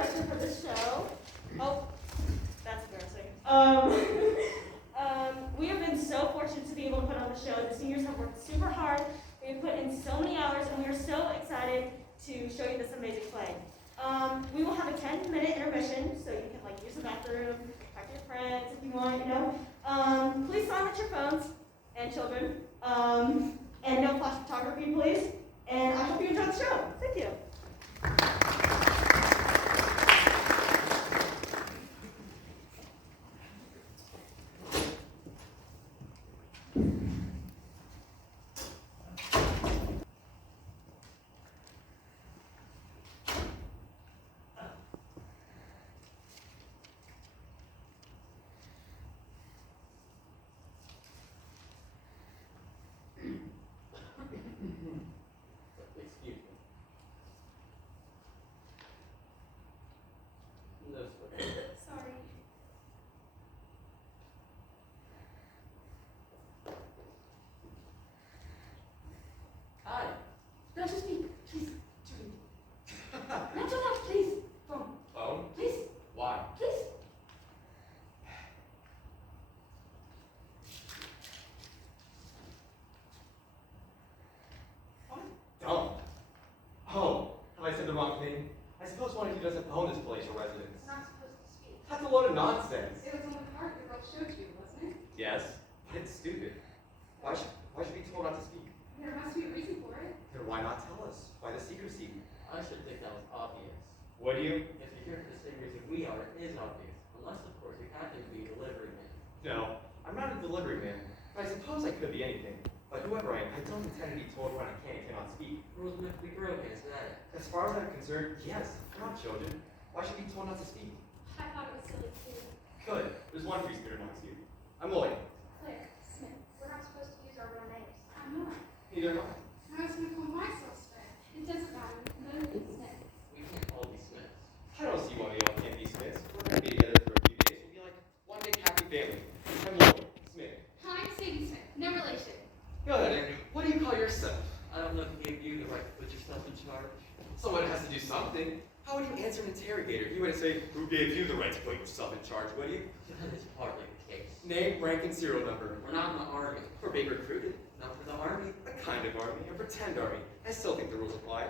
director for this show. Oh, that's embarrassing. We have been so fortunate to be able to put on the show. The seniors have worked super hard. We've put in so many hours, and we are so excited to show you this amazing play. We will have a 10-minute intermission, so you can use the bathroom, talk to your friends if you want, Please silence your phones and children. And no flash photography, please. And I hope you enjoy the show. Thank you. Excuse me. This way. Sorry. Hi. No, just me. Please. Not so loud, please. Phone. Phone? Please. Why? Please. Dumb. Oh, have I said the wrong thing? I suppose one of you doesn't own this place or residence. We're not supposed to speak. That's a load of nonsense. It was on the card the girl showed you, wasn't it? Yes, but it's stupid. Why should we be told not to speak? There must be a reason for it. Then why not tell us? Why the secrecy? I should think that was obvious. Would you? If you're here for the same reason we are, it is obvious. Unless, of course, you happen to be a delivery man. No, I'm not a delivery man. But I suppose I could be anything. But whoever I am, I don't intend to be told when I can and cannot speak. Rules meant to be broken, isn't that it? As far as I'm concerned, yes. We're not children. Why should we be told not to speak? I thought it was silly too. Good. There's one free spirit amongst you. I'm Lloyd. Claire, Smith. We're not supposed to use our real names. I'm not. Neither am I. I was going to call myself Smith. It doesn't matter. None of it's Smith. We can't all be Smiths. I don't see why we all can't be Smiths. We're going to be together for a few days. We'll be like one big happy family. I'm Lloyd Smith. I'm Sadie Smith. No relation. Go ahead, Andrew. What do you call yourself? I don't know who gave you the right to put yourself in charge. Someone has to do something. How would you answer an interrogator? You wouldn't say, who gave you the right to put yourself in charge, would you? That is hardly the case. Name, rank, and serial number. We're not in the army. We're being recruited. Not for the army. A kind of army, a pretend army. I still think the rules apply.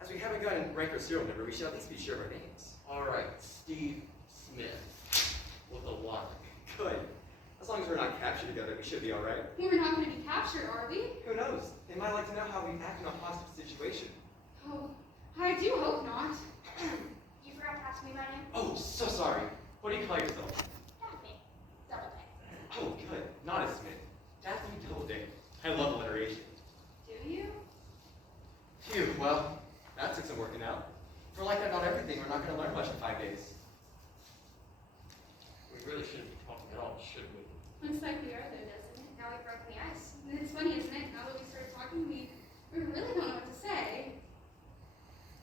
As we haven't gotten rank or serial number, we should at least be sure of our names. All right, Steve Smith. With a Y. Good. As long as we're not captured together, we should be all right. We're not going to be captured, are we? Who knows? They might like to know how we act in a hostage situation. Oh, I do hope not. You forgot to ask me my name? Oh, so sorry. What do you call yourself? Daphne. Double day. Oh, good. Not a Smith. Daphne Doubleday. I love alliteration. Do you? Phew, well, that took some working out. For like that, not everything, we're not going to learn much in 5 days. We really shouldn't be talking at all, should we? Looks like we are though, doesn't it? Now we've broken the ice. And it's funny, isn't it? Now that we started talking, we really don't know what to say.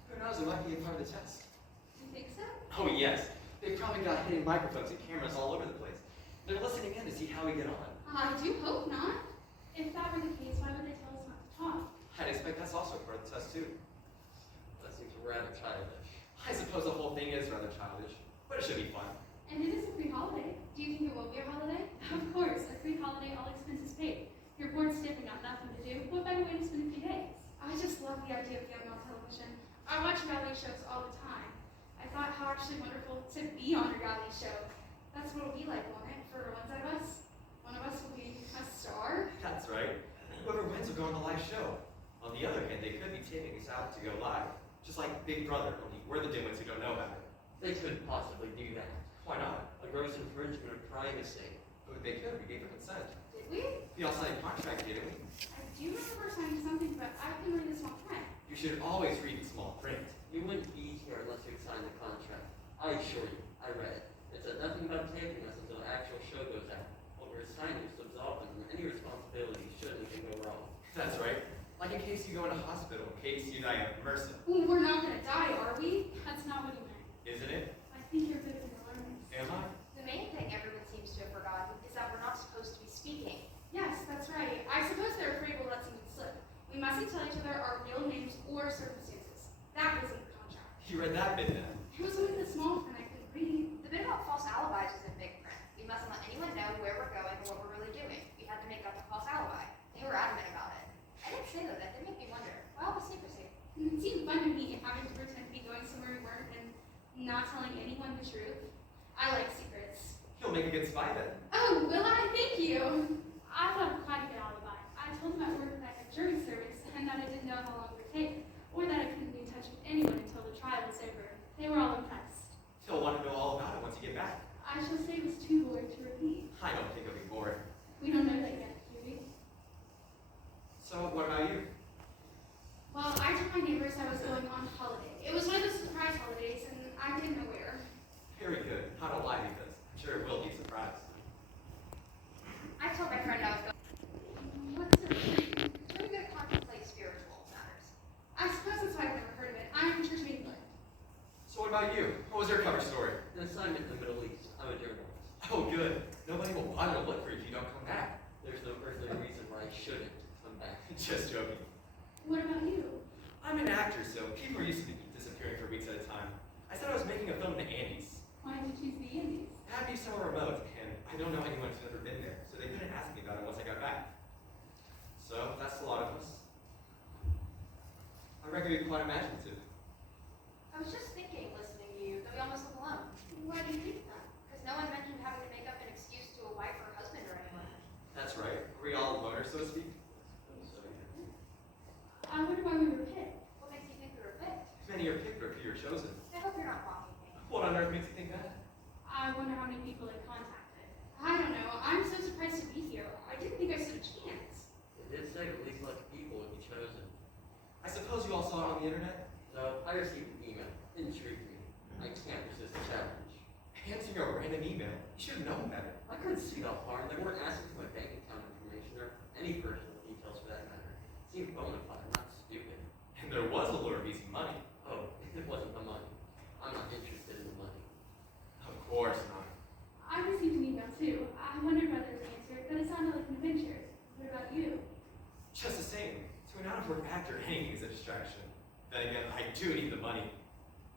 Who knows, it might be a part of the test. Do you think so? Oh, yes. They've probably got hidden microphones and cameras all over the place. They're listening in to see how we get on. I do hope not. If that were the case, why would they tell us not to talk? I'd expect that's also part of the test, too. That seems rather childish. I suppose the whole thing is rather childish, but it should be fun. And it is a free holiday. Do you think it will be a holiday? Of course, a free holiday, all expenses paid. You're bored stiff and got nothing to do. What better way to spend a few days? I just love the idea of young on television. I watch reality shows all the time. I thought how actually wonderful to be on a reality show. That's what it'll be like, won't it? For one side of us? One of us will be a star. That's right. Whoever wins will go on the live show. On the other hand, they could be taping us out to go live. Just like Big Brother, only we're the dimwits who don't know about it. They couldn't possibly do that. Why not? A gross infringement of privacy. But they could. We gave them consent. Did we? We all signed a contract, didn't we? I do remember signing something, but I can read the small print. You should always read the small print. You wouldn't be here unless you'd signed the contract. I assure you, I read it. It said nothing about taping us until the actual show goes out. What we're signing is to absolve them from any responsibility should anything go wrong. That's right. Like in case you go into hospital, in case you die of MRSA. Well, we're not gonna die, are we? That's not what he meant. Isn't it? I think you're good at alarming. Am I? The main thing everyone seems to have forgotten is that we're not supposed to be speaking. Yes, that's right. I suppose they're afraid we'll let something slip. We mustn't tell each other our real names or circumstances. That was in the contract. You read that bit then. It was only the small Not telling anyone the truth? I like secrets. You'll make a good spy then. Oh, will I? Thank you. I thought quite a good alibi. I told them at work that I had jury service and that I didn't know how long it would take, or that I couldn't be in touch with anyone until the trial was over. They were all impressed. You'll want to know all about it once you get back. I shall say it was too boring to repeat. I don't think you'll be bored. We don't know that yet, do we? So, what about you? Well, I told my neighbors I was going on holiday. It was one of the surprise holidays, and I didn't know where. Very good. I don't lie because I'm sure it will be a surprise. I told my friend I was going. What's it? We're going to contemplate spiritual matters. I suppose that's why I've never heard of it. I'm in Church of England. So, what about you? What was your cover story? An assignment in the Middle East. I'm a journalist. Oh, good. Nobody will bother to look for you if you don't come back. There's no earthly reason why I shouldn't come back. Just joking. What about you? I'm an actor, so people are used to me disappearing for weeks at a time. I said I was making a film in the Andes. Why did you choose the Indies? It had to be somewhere remote, and I don't know anyone who's ever been there, so they couldn't ask me about it once I got back. So, that's a lot of us. I reckon you're quite imaginative. I was just thinking, listening to you, that we almost look alone. Why do you think that? Because no one mentioned having to make up an excuse to a wife or a husband or anyone. That's right. Are we all loners, so to speak? I wonder why we were picked. What makes you think we were picked? Many are picked, or few are chosen. I hope you're not mocking me. What on earth makes you think that? I wonder how many people it contacted. I don't know. I'm so surprised to be here. I didn't think I stood a chance. It did say at least lucky people would be chosen. I suppose you all saw it on the internet? So I received an email. It intrigued me. I can't resist the challenge. Answering a random email. You should have known better. I couldn't see the harm. They weren't asking for my bank account information or any personal details for that matter. It seemed bona fide, not stupid. And there was a lure of easy money. Oh, it wasn't the money. I'm not interested in the money. Of course not. I received an email too. I wondered whether it was answered, but it sounded like an adventure. What about you? Just the same. To an out-of-work actor, anything is a distraction. Then again, I do need the money.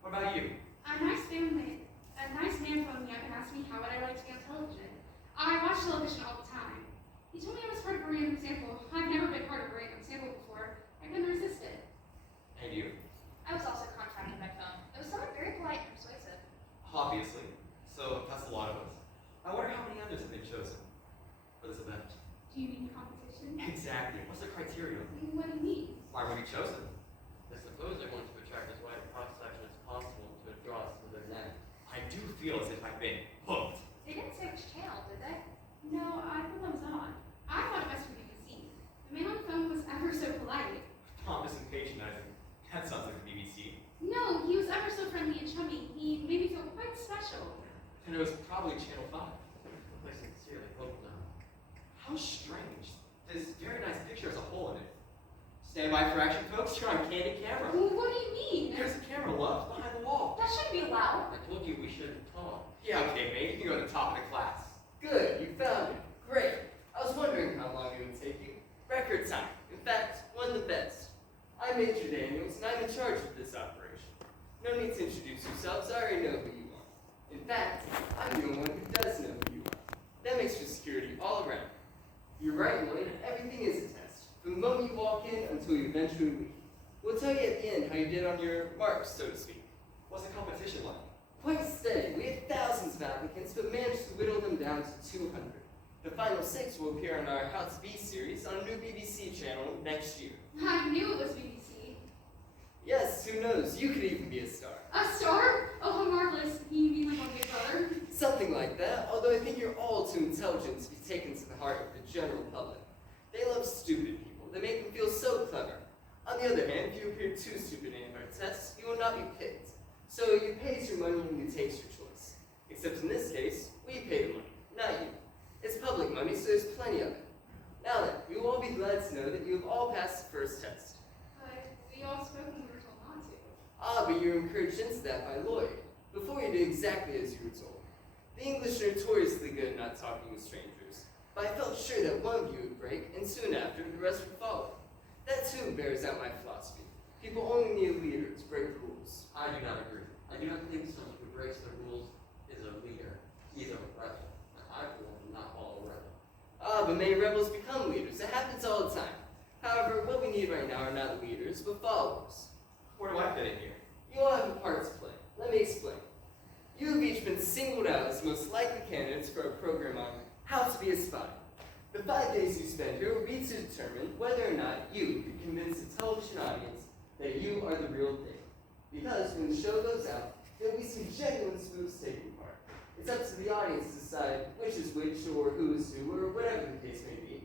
What about you? A nice man phoned me up and asked me how would I like to be on television. I watch television all the time. He told me I was part of a random sample. I've never been part of a random sample before. I couldn't resist it. And you? I was also contacted by phone. It was someone very polite and persuasive. Obviously. So that's a lot of us. I wonder how many others have been chosen for this event. Do you mean competition? Exactly. What's the criteria? What do you mean? Why were we chosen? I suppose they want to attract as wide a cross-section as possible to draw us to their net. I do feel as if I've been hooked. They didn't say which channel, did they? No, I thought that was odd. I thought it must be BBC. The man on the phone was ever so polite. Pompous and patronizing. That sounds like the BBC. No, he was ever so friendly and chummy. He made me feel quite special. And it was probably Channel 5. I sincerely hope not. How strange. This very nice picture has a hole in it. Stand by for action, folks. You're on candid camera. What do you mean? There's a camera love behind the wall. That shouldn't be allowed. I told you we shouldn't talk. Yeah, okay, mate. You can go to the top of the class. Good, you found it. Great. I was wondering how long it would take you. Record time. In fact, one of the best. I'm Major Daniels, and I'm in charge of this operation. No need to introduce yourselves. I already know who you are. In fact, I'm the only one who does know who you are. That makes for security all around. You're right, Lloyd. Everything is a test. From the moment you walk in until you eventually leave. We'll tell you at the end how you did on your marks, so to speak. What's the competition like? Quite steady. We had thousands of applicants, but managed to whittle them down to 200. The final 6 will appear on our How to Be series on a new BBC channel next year. I knew it was BBC. Yes, who knows? You could even be a star. A star? Oh, how marvelous. You mean like my big brother? Something like that, although I think you're all too intelligent to be taken to the heart of the general public. They love stupid people. They make them feel so clever. On the other hand, if you appear too stupid in our tests, you will not be picked. So you pays your money and you takes your choice. Except in this case, we pay the money, not you. It's public money, so there's plenty of it. Now then, you will all be glad to know that you have all passed the first test. But we all spoke when we were told not to. Ah, but you were encouraged into that by Lloyd. Before you did exactly as you were told. The English are notoriously good at not talking with strangers, but I felt sure that one of you would break, and soon after, the rest would follow. That too bears out my philosophy. People only need a leader to break rules. I do not agree. I do not think someone who breaks the rules is a leader. He's a rebel. And I will not follow a rebel. Ah, but many rebels become leaders. It happens all the time. However, what we need right now are not leaders, but followers. Where do I fit in here? You all have a part to play. Let me explain. singled out as most likely candidates for a program on how to be a spy. The 5 days you spend here will be to determine whether or not you can convince the television audience that you are the real thing. Because when the show goes out, there will be some genuine spoofs taking part. It's up to the audience to decide which is which or who is who or whatever the case may be,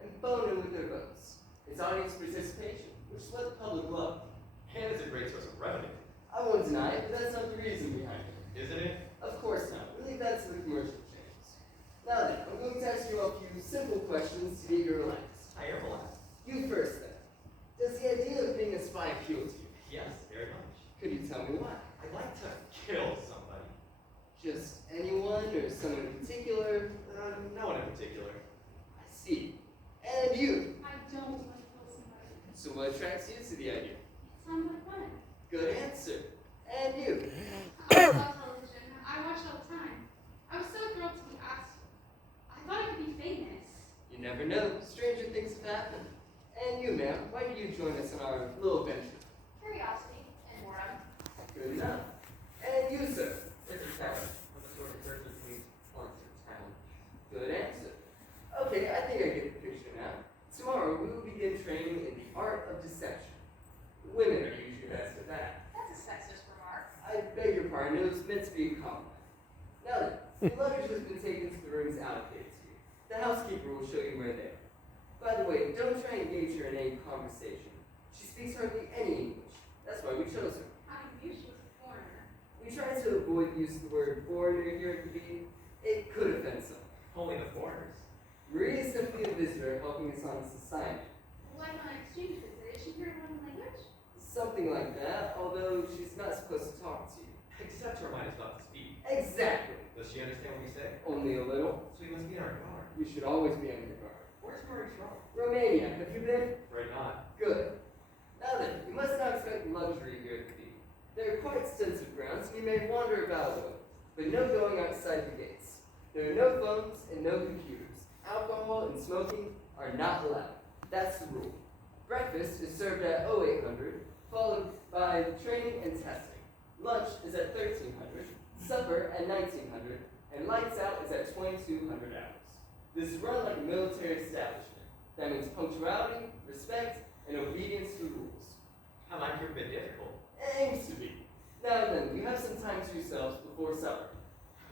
and phone in with their votes. It's audience participation, which is what the public love. And it's a great source of revenue, I won't deny it, but that's not the reason behind it. isn't it? Of course not. We leave that to the commercial channels. Now then, I'm going to ask you a few simple questions to get you relaxed. I am relaxed. You first then. Does the idea of being a spy appeal to you? Yes, very much. Could you tell me why? I'd like to kill somebody. Just anyone or someone in particular? No one in particular. I see. And you? I don't want to kill somebody. So what attracts you to the idea? It sounds like fun. Good answer. And you? I love television. I watch all the time. I was so thrilled to be asked. I thought I could be famous. You never know. Stranger things have happened. And you, ma'am, why did you join us on our little venture? Curiosity and boredom. Good enough. And you, sir? It's a challenge. I'm the sort of person who wants a challenge. Good answer. Okay, I think I get the picture now. Tomorrow we will begin training in the art of deception. Women are usually best at that. That's a sexist remark. I beg your pardon, it was meant to be a compliment. Now then, your luggage has been taken to the rooms allocated to you. The housekeeper will show you where they are. By the way, don't try and engage her in any conversation. She speaks hardly any English. That's why we chose her. I knew she was a foreigner. We tried to avoid the use of the word foreigner here at the B. It could offend some. Only the foreigners. Marie is simply a visitor helping us on this assignment. Like on an exchange visit, is she here to learn the language? Something like that, although she's not supposed to talk to you. Except to remind us not to speak. Exactly. Does she understand what we say? Only a little. So we must be on our guard. You should always be on your guard. Where's Marie from? Romania, have you been? Afraid not. Good. Now then, you must not expect luxury here at the beach. There are quite extensive grounds, and you may wander about a little, but no going outside the gates. There are no phones and no computers. Alcohol and smoking are not allowed. That's the rule. Breakfast is served at 0800, followed by training and testing. Lunch is at 1300, supper at 1900, and lights out is at 2200 hours. This is run like a military establishment. That means punctuality, respect, and obedience to the rules. How might have been difficult? Aims to be. Now then, you have some time to yourselves before supper.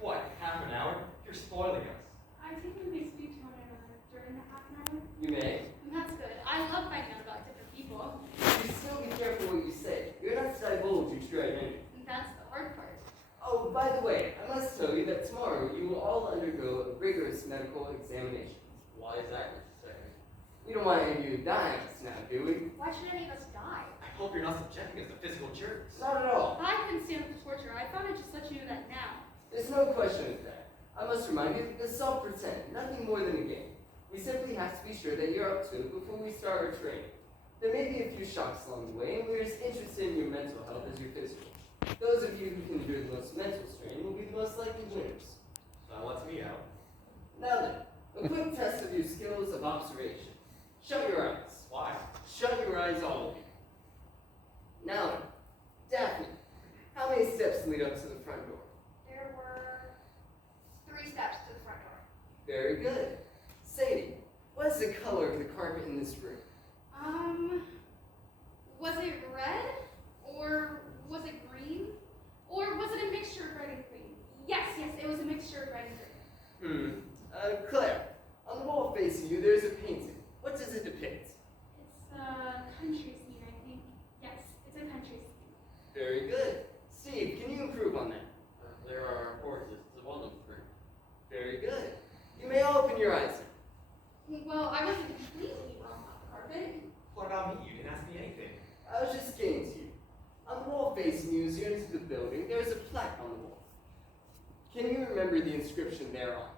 What, half an hour? You're spoiling us. I think we may speak to one another during the half an hour. You may. That's good. I love finding out about different people. You still be careful what you say. You're not to divulge your true identity. That's the hard part. Oh, by the way, I must tell you that tomorrow you will all undergo a rigorous medical examination. Why is that necessary? We don't want any of you to die on us now, do we? Why should any of us die? I hope you're not subjecting us to physical jerks. Not at all. I couldn't stand up to torture. I thought I'd just let you know that now. There's no question of that. I must remind you that this is all pretend, nothing more than a game. We simply have to be sure that you're up to it before we start our training. There may be a few shocks along the way, and we're as interested in your mental health as your physical. Those of you who can endure the most mental strain will be the most likely winners. That lets me out. Now then, a quick test of your skills of observation. Shut your eyes. Why? Shut your eyes, all of you. Now then, Daphne, how many steps lead up to the front door? There were 3 steps to the front door. Very good. Sadie, what is the color of the carpet in this room? Was it red? Or was it green? Or was it a mixture of red and green? Yes, it was a mixture of red and green. Claire, on the wall facing you, there's a painting. What does it depict? It's a country scene, I think. Yes, it's a country scene. Very good. Steve, can you improve on that? There are horses. It's a walnut tree. Very good. You may all open your eyes. Well, I wasn't completely wrong about the carpet. What about me? You didn't ask me anything. I was just getting to you. On the wall facing you as you enter the building, there is a plaque on the wall. Can you remember the inscription thereon?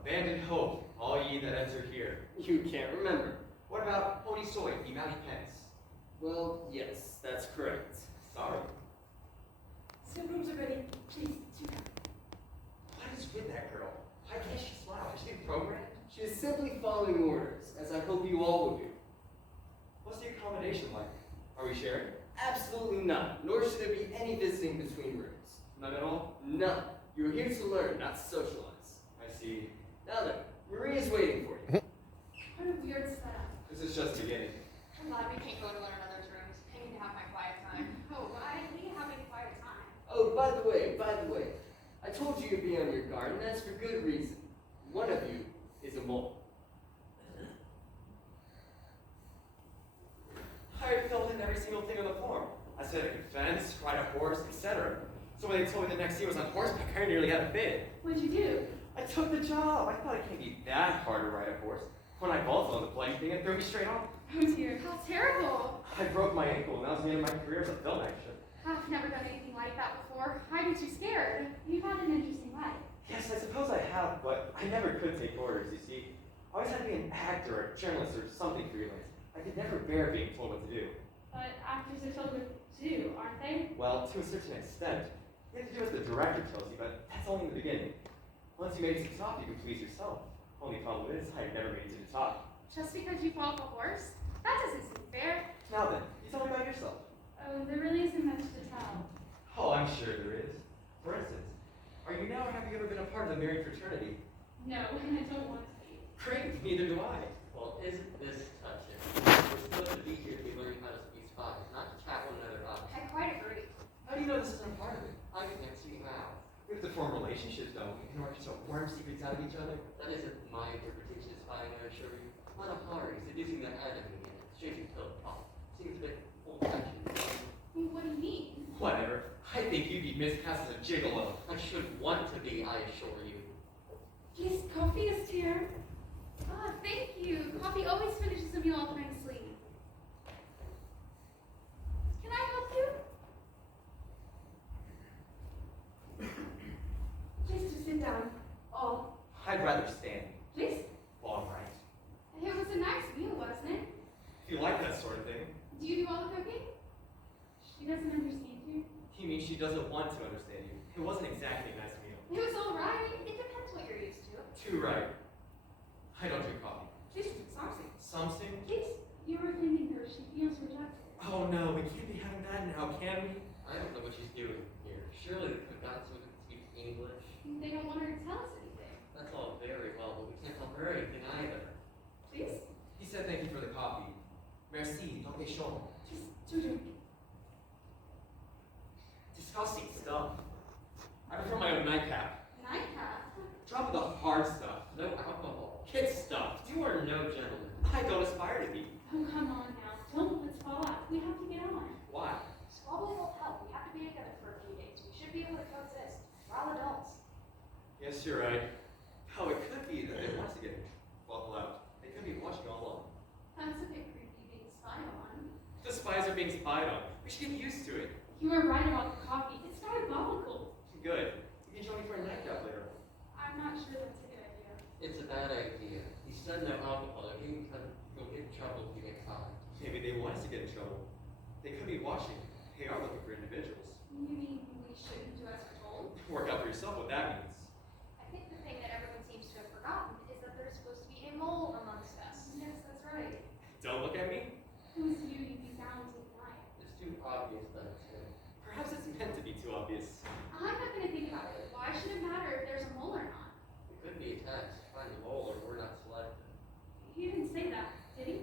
Abandon hope, all ye that enter here. You can't remember. What about Pony Soy, ye Mally Pence? Well, yes, that's correct. Sorry. So rooms are ready. Please, do that. What is with that girl? Why can't she smile? Is she programmed? She is simply following orders, as I hope you all will do. What's the accommodation like? Are we sharing? Absolutely none, nor should there be any visiting between rooms. None at all? None. You are here to learn, not to socialize. I see. Now then, Maria's waiting for you. What a weird setup. This is just beginning. I'm glad we can't go to one another's rooms. I need to have my quiet time. Oh, why? We have a quiet time. Oh, by the way, I told you to be on your guard, and that's for good reason. One of you is a mole. I filled in every single thing on the form. I said I could fence, ride a horse, etc. So when they told me the next year was on horseback, I nearly had a fit. What'd you do? I took the job. I thought it can't be that hard to ride a horse. When I vaulted on the plane thing, it threw me straight off. Oh dear, how terrible. I broke my ankle, and that was the end of my career as a film actor. I've never done anything like that before. Why did you scared? You've had an interesting life. Yes, I suppose I have, but I never could take orders, you see. I always had to be an actor or a journalist or something freelance. I could never bear being told what to do. But actors are told what to do, aren't they? Well, to a certain extent. You have to do as the director tells you, but that's only in the beginning. Once you make it to the top, you can please yourself. Only problem is, I never made it to the top. Just because you fall off a horse? That doesn't seem fair. Now then, you tell me about yourself. Oh, there really isn't much to tell. Oh, I'm sure there is. For instance, are you now or have you ever been a part of the married fraternity? No, and I don't want to be. Great, neither do I. Well, isn't this touching? We're supposed to be here to be learning how to be spies, not to chat one another up. I quite agree. How do you know this isn't a part of it? I can't see how. We have to form relationships, don't we, in order to worm secrets out of each other? That isn't my interpretation of spying, I assure you. Manahari, seducing the enemy and exchanging telepath. Seems a bit old-fashioned. What do you mean? Whatever. I think you'd be miscast as a gigolo. I should want to be, I assure you. Yes, coffee is here. Ah, thank you. Coffee always finishes a meal off nicely. Can I help you? Please to sit down. Oh, I'd rather stand. please. All right. It was a nice meal, wasn't it? If you like that sort of thing. Do you do all the cooking? She doesn't understand you. You mean she doesn't want to understand you? It wasn't exactly a nice meal. It was all right. It depends what you're used to. Too right. I don't drink coffee. Please, something. Something? Please. You were offending her. She feels rejected. Oh no, we can't be having that now, can we? I don't know what she's doing here. Surely the cook got someone who can speak English. They don't want her to tell us anything. That's all very well, but we can't tell her anything either. Please? He said thank you for the coffee. Merci, don't be shown. Just to drink. Disgusting stuff. I prefer my own nightcap. Nightcap. Drop the hard stuff. No alcohol. Kid stuff. You are no gentleman. I don't aspire to be. Oh, come on now. Don't let's fall out. We have to get on. Why? Squabbling won't help. We have to be together for a few days. We should be able to coexist. We're all adults. Yes, you're right. How it could be that they want us to get buckle out. They could be watching all along. That's a bit creepy being spied on. The spies are being spied on. We should get used to it. You were right about the coffee. It's diabolical. Good. You can join me for a nightcap later. I'm not sure that's a good idea. It's a bad idea. He said no alcohol. You'll get in trouble if you get caught. Maybe they want us to get in trouble. They could be watching. They are looking for individuals. You mean we shouldn't do as we're told? Work out for yourself what that means. I think the thing that everyone seems to have forgotten is that there's supposed to be a mole amongst us. Yes, that's right. Don't look at me. Who's you? You'd be bound to deny it. It's too obvious that it's him. Perhaps it's meant to be too obvious. I'm not going to think about it. Why should it matter if there's a mole or not? It could be a test. Find the mole or we're not selected. He didn't say that, did he?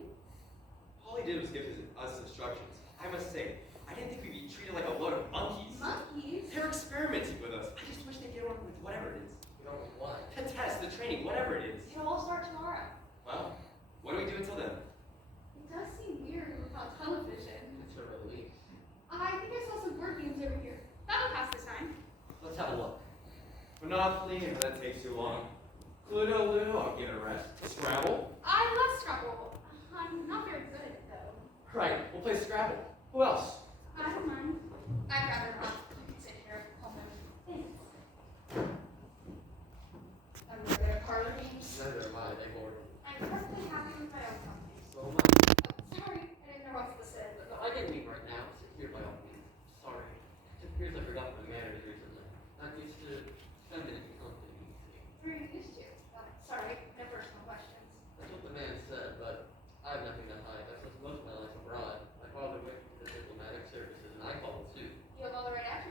All he did was give us instructions. I must say, I didn't think we'd be treated like a load of monkeys. Monkeys? They're experimenting with us. I just wish they'd get on with whatever it is. We don't know what. The test, the training, whatever it is. It'll all start tomorrow. Well, what do we do until then? It does seem weird without television. It's a relief. I think I saw some board games over here. That'll pass the time. Let's have a look. Monopoly, and that takes too long. Cluedo, Ludo, I'll give it a rest. Scrabble? I love Scrabble. I'm not very good at it though. Right, we'll play Scrabble. Who else? I don't mind. I'd rather not. You can sit here alone. Thanks. I'm over there parlor games. Neither am I. They've ordered. I'm perfectly happy with my own company. So am I. Sorry, I didn't know what to say. No, I didn't mean right now. Sit here by all means. Sorry. It appears I forgot my manners recently. Not used to feminine company, you see. Very used to. Sorry, no personal questions. That's what the man said, but I have nothing to hide. I've spent most of my life abroad. My father went to the diplomatic services, and I followed suit. You have all the right address.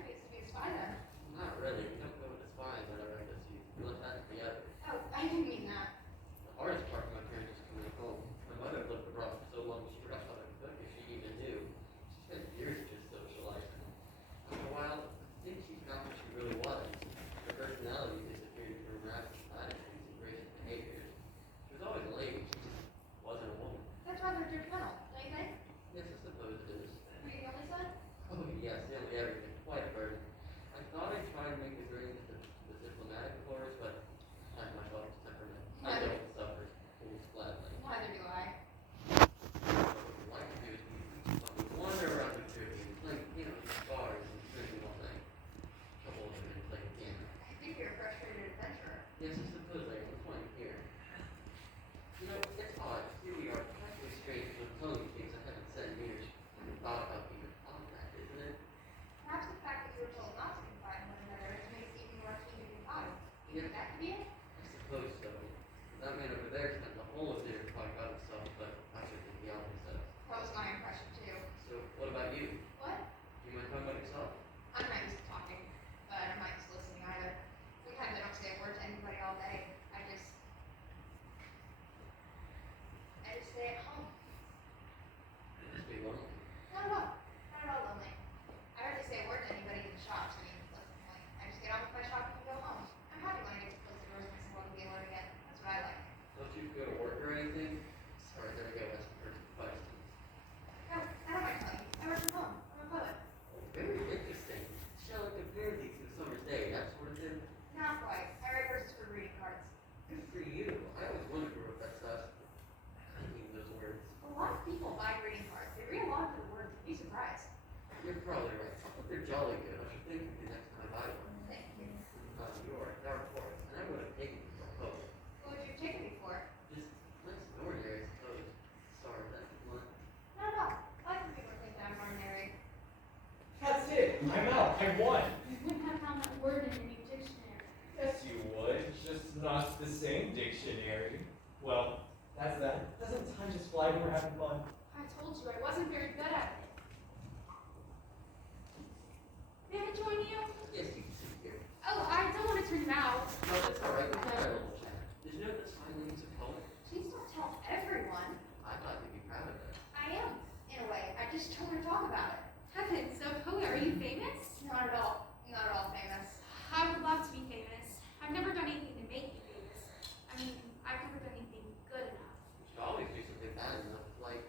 Ow. No, that's all right. We can have a little chat. Did you know that Sign Language is a poet? Please don't tell everyone. I thought you'd be proud of that. I am, in a way. I just don't want to talk about it. Heavens, so poet, are you famous? Not at all. Not at all famous. I would love to be famous. I've never done anything to make me famous. I mean, I've never done anything good enough. You should always do something bad enough, like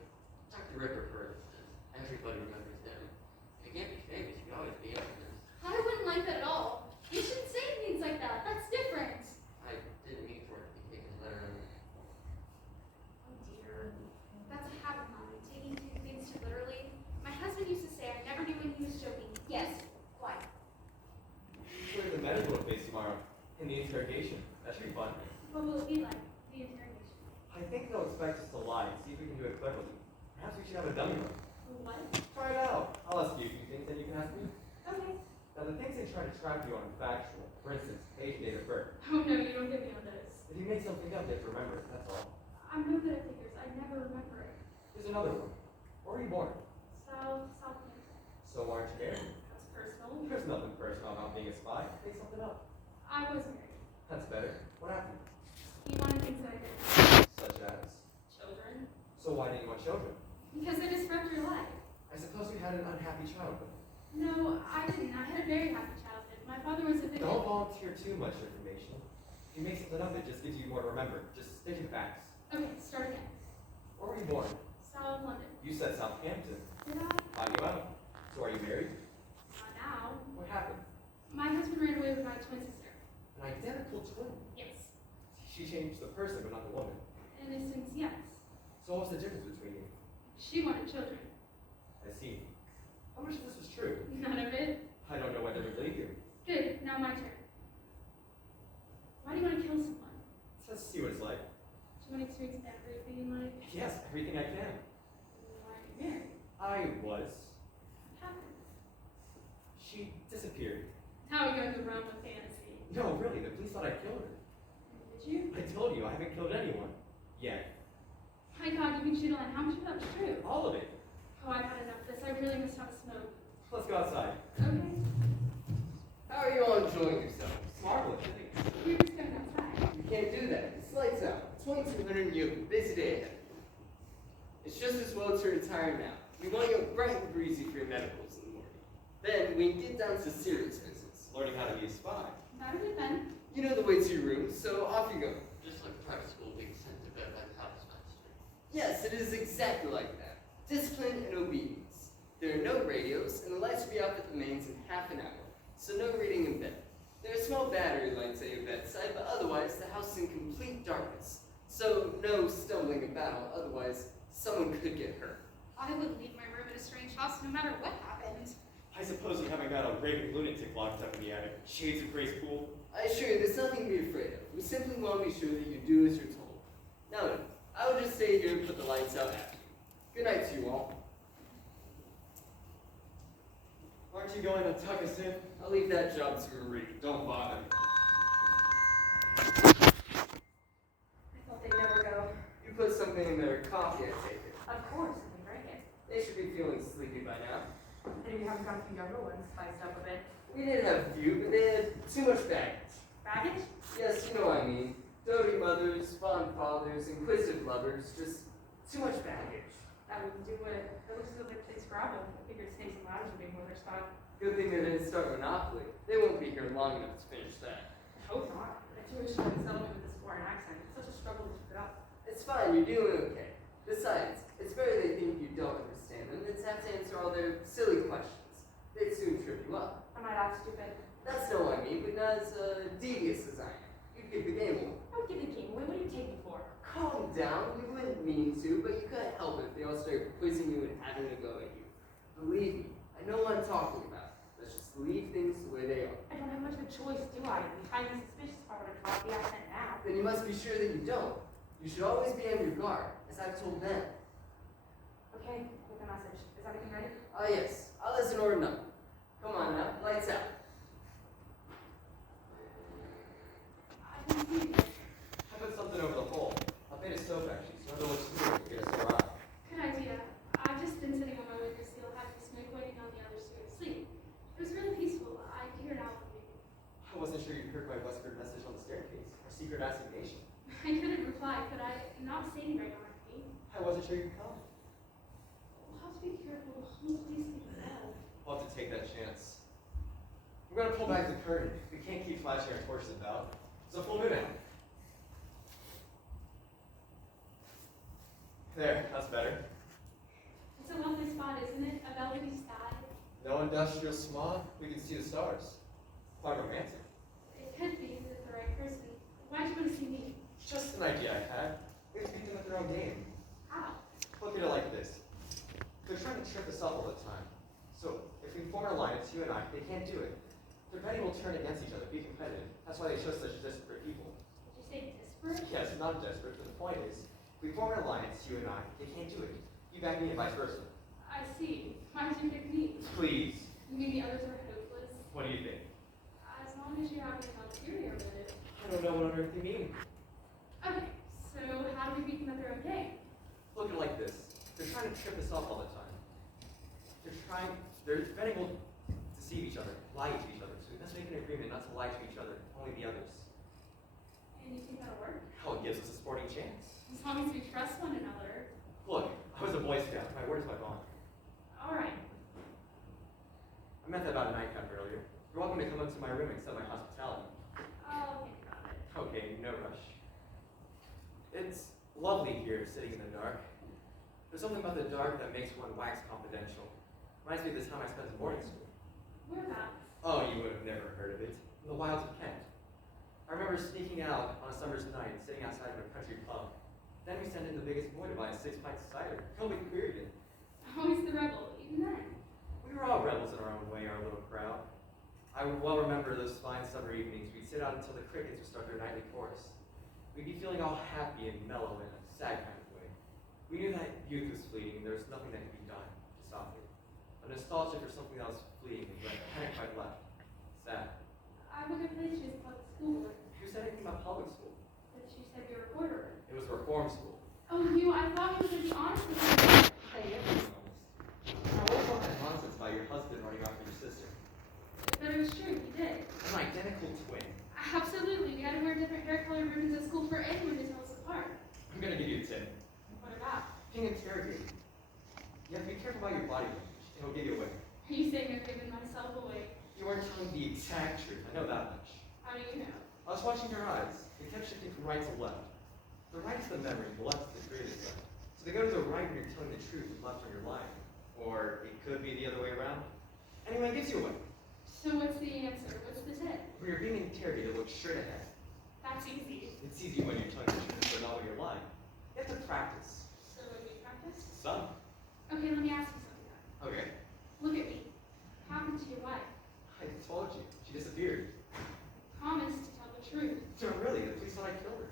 Dr. Ripper, for instance. Everybody remembers him. If you can't be famous, you can always be infamous. I wouldn't like that at all. You shouldn't say things like that. That's different. I didn't mean for it to be taken literally. Oh dear. That's a habit of mine, taking things too literally. My husband used to say I never knew when he was joking. Yes, quite. Go to the medical face tomorrow in the interrogation. That should be fun. What will it be like, the interrogation? I think they'll expect us to lie and see if we can do it cleverly. Perhaps we should have a dummy one. What? Try it out. I'll ask you a few things and you can ask me. Okay. Now the things they try to trap you on are factual. For instance, age and date of birth. Oh no, you don't get me on those. If you make something up, they have to remember it, that's all. I'm no good at figures. I never remember it. Here's another one. Where were you born? Southampton. So aren't you married? That's personal. There's nothing personal about being a spy. Make something up. I was married. That's better. What happened? He wanted things that I did. Such as? Children. So why didn't you want children? Because they disrupt your life. I suppose you had an unhappy childhood. No, I didn't. I had a very happy childhood. My father was a Don't volunteer too much information. If you make something up, it just gives you more to remember. Just stick to facts. Okay, start again. Where were you born? South London. You said Southampton. Did I? How do you out? So are you married? Not now. What happened? My husband ran away with my twin sister. An identical twin. Yes. She changed the person, but not the woman. Innocence, yes. So what's the difference between you? She wanted children. I see. How much of this was true? None of it. I don't know whether to believe you. Good. Now my turn. Why do you want to kill someone? Let's see what it's like. Do you want to experience everything in life? Yes, everything I can. Why are you married? I was. What happened? She disappeared. Now we go into the realm of fantasy. No, really, the police thought I killed her. Did you? I told you, I haven't killed anyone. Yet. My God, you can shoot on. How much of that was true? All of it. Oh, I've had enough of this. I really must have a smoke. Let's go outside. Okay. How are you all enjoying yourselves? Marvelous, isn't it? We were just going outside. You can't do that. It's lights out. 2200 and you have a busy day ahead. It's just as well to retire now. We want you bright and breezy for your medicals in the morning. Then we can get down to serious business. Learning how to be a spy. That would be fun. You know the way to your room, so off you go. Just like private school being sent to bed by the house master. Yes, it is exactly like that. Discipline and obedience. There are no radios, and the lights will be off at the mains in half an hour, so no reading in bed. There are small battery lights at your bedside, but otherwise the house is in complete darkness. So no stumbling about, otherwise someone could get hurt. I wouldn't leave my room in a strange house no matter what happened. I suppose you haven't got a raving lunatic locked up in the attic. Shades of Grace Pool. I assure you, there's nothing to be afraid of. We simply want to be sure that you do as you're told. Now then, I will just stay here and put the lights out after you. Good night to you all. Aren't you going to tuck us in? I'll leave that job to Marie. Don't bother. I thought they'd never go. You put something in their coffee, I take it. Of course, and we drank it. They should be feeling sleepy by now. And we haven't got a few younger ones spiced up a bit. We did have a few, but they had too much baggage. Baggage? Yes, you know what I mean. Doting mothers, fond fathers, inquisitive lovers, just too much baggage. That wouldn't do it. It looks as though they place Bravo. I figured Snakes and Ladders would be more their style. Good thing they didn't start Monopoly. They won't be here long enough to finish that. I hope not. I too wish I could settle me with this foreign accent. It's such a struggle to keep it up. It's fine, you're doing okay. Besides, it's better they think you don't understand them than to have to answer all their silly questions. They'd soon trip you up. Am I that stupid? That's not what I mean, but not as devious as I am. You'd give the game away. I would give the game away. What do you take me for? Calm down, we wouldn't mean to, but you couldn't help it if they all started quizzing you and having a go at you. Believe me, I know what I'm talking about. Let's just leave things the way they are. I don't have much of a choice, do I? I'd be highly suspicious if I were to drop the accent now. Then you must be sure that you don't. You should always be on your guard, as I've told them. Okay, with the message. Is everything ready? Ah yes, I'll listen or none. Come on now, lights out. I didn't see you. I put something over the hole. A bit of soap actually, so it looks smooth to get us dry. Good idea. I've just been sitting on my window sill having a smoke waiting on the others to go to sleep. It was really peaceful. I could hear an album reading. I wasn't sure you'd you heard my whispered message on the staircase, our secret assignation. I couldn't reply, could I? I'm not standing right now, Anthony. I wasn't sure you'd come. We'll have to be careful. The whole place can be bad. We'll have to take that chance. We're gonna pull back the curtain. We can't keep flashing our torches about. It's a full moon out. There, that's better. It's a lovely spot, isn't it? A velvety sky. No industrial smog. We can see the stars. Quite romantic. It could be with the right person. Why'd you want to see me? It's just an idea I had. We have to beat them at their own game. How? Look at it like this. They're trying to trip us up all the time. So if we form an alliance, you and I, they can't do it. Their betting will turn against each other, be competitive. That's why they show such desperate people. Did you say disparate? Yes, not desperate, but the point is, if we form an alliance, you and I, they can't do it. You back me and vice versa. I see. Why did you pick me? Please. You mean the others are hopeless? What do you think? As long as you have an ulterior motive. I don't know what on earth you mean. Okay, so how do we beat them at their own game? Look at it like this. They're trying to trip us up all the time. Their betting will deceive each other, lie to each other. So let's make an agreement not to lie to each other, only the others. And you think that'll work? Hell, it gives us a sporting chance. As long as we trust one another. Look, I was a Boy Scout. My word is my bond. Alright. I met that about a nightcap earlier. You're welcome to come up to my room and accept my hospitality. I'll think about it. Okay, no rush. It's lovely here, sitting in the dark. There's something about the dark that makes one wax confidential. Reminds me of the time I spent in boarding school. Whereabouts? Oh, you would have never heard of it. In the wilds of Kent. I remember sneaking out on a summer's night, sitting outside of a country pub. Then we sent in the biggest boy to buy 6 pints of cider. Nobody queried it. Always the rebel, even then. We were all rebels in our own way, our little crowd. I well remember those fine summer evenings. We'd sit out until the crickets would start their nightly chorus. We'd be feeling all happy and mellow in a sad kind of way. We knew that youth was fleeting and there was nothing that could be done to stop it. A nostalgia for something else fleeting was like, hadn't quite left. Sad. I have a good place to use public school. Who said anything about public school? But you said you're a reporter. It was a reform school. Oh, I thought you were going to be honest with me. Hey, everyone's honest. Now, what about that nonsense about your husband running off with your sister? But it was true, he did. An identical twin. Absolutely, we had to wear different hair color ribbons at school for anyone to tell us apart. I'm gonna give you a tip. What about? Being interrogated. You have to be careful about your body language. It'll give you away. Are you saying I've given myself away? You weren't telling the exact truth. I know that much. How do you know? I was watching your eyes. They kept shifting from right to left. The right is the memory, the left is the creative side. So they go to the right when you're telling the truth, and left when you're lying. Or it could be the other way around. Anyway, it gives you away. So what's the answer? What's the tip? When you're being interrogated, look straight ahead. That's easy. It's easy when you're telling the truth, but not when you're lying. You have to practice. So when we practice? Some. Okay, let me ask you something now. Okay. Look at me. What happened to your wife? I told you. She disappeared. Promise to tell the truth. No, really. The police thought I killed her.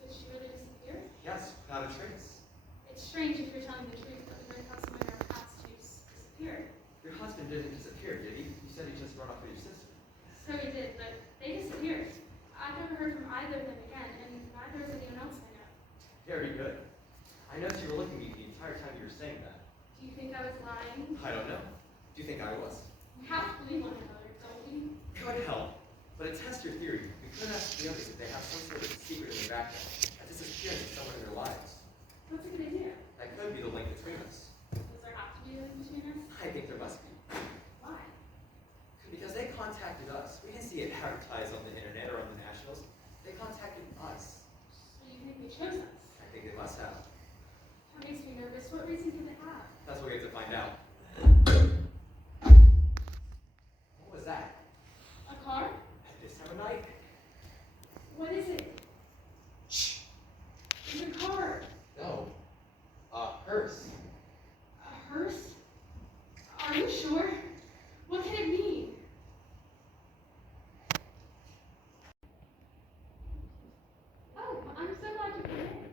Did she really disappear? Yes, without a trace. It's strange if you're telling the truth, but we might have someone in our past who's disappeared. Your husband didn't disappear, did he? You said he just run off with your sister. So he did, but they disappeared. I've never heard from either of them again, and neither has anyone else I know. Very good. I noticed you were looking at me the entire time you were saying that. Do you think I was lying? I don't know. Do you think I was? We have to believe one another, don't we? Could help. But to test your theory, we could ask the others if they have some sort of secret in their background, a disappearance of someone in their lives. What's a good idea? That could be the link between us. Does there have to be a link between us? I think there must be. Why? Because they contacted us. We didn't see it advertised on the internet or on the nationals. They contacted us. So you think they chose us? I think they must have. That makes me nervous. What reason could they have? That's what we have to find out. What was that? A car? At this time of night? What is it? Shh. It's a car. No. Hearse. A hearse? Are you sure? What can it mean? Oh, I'm so glad you came in.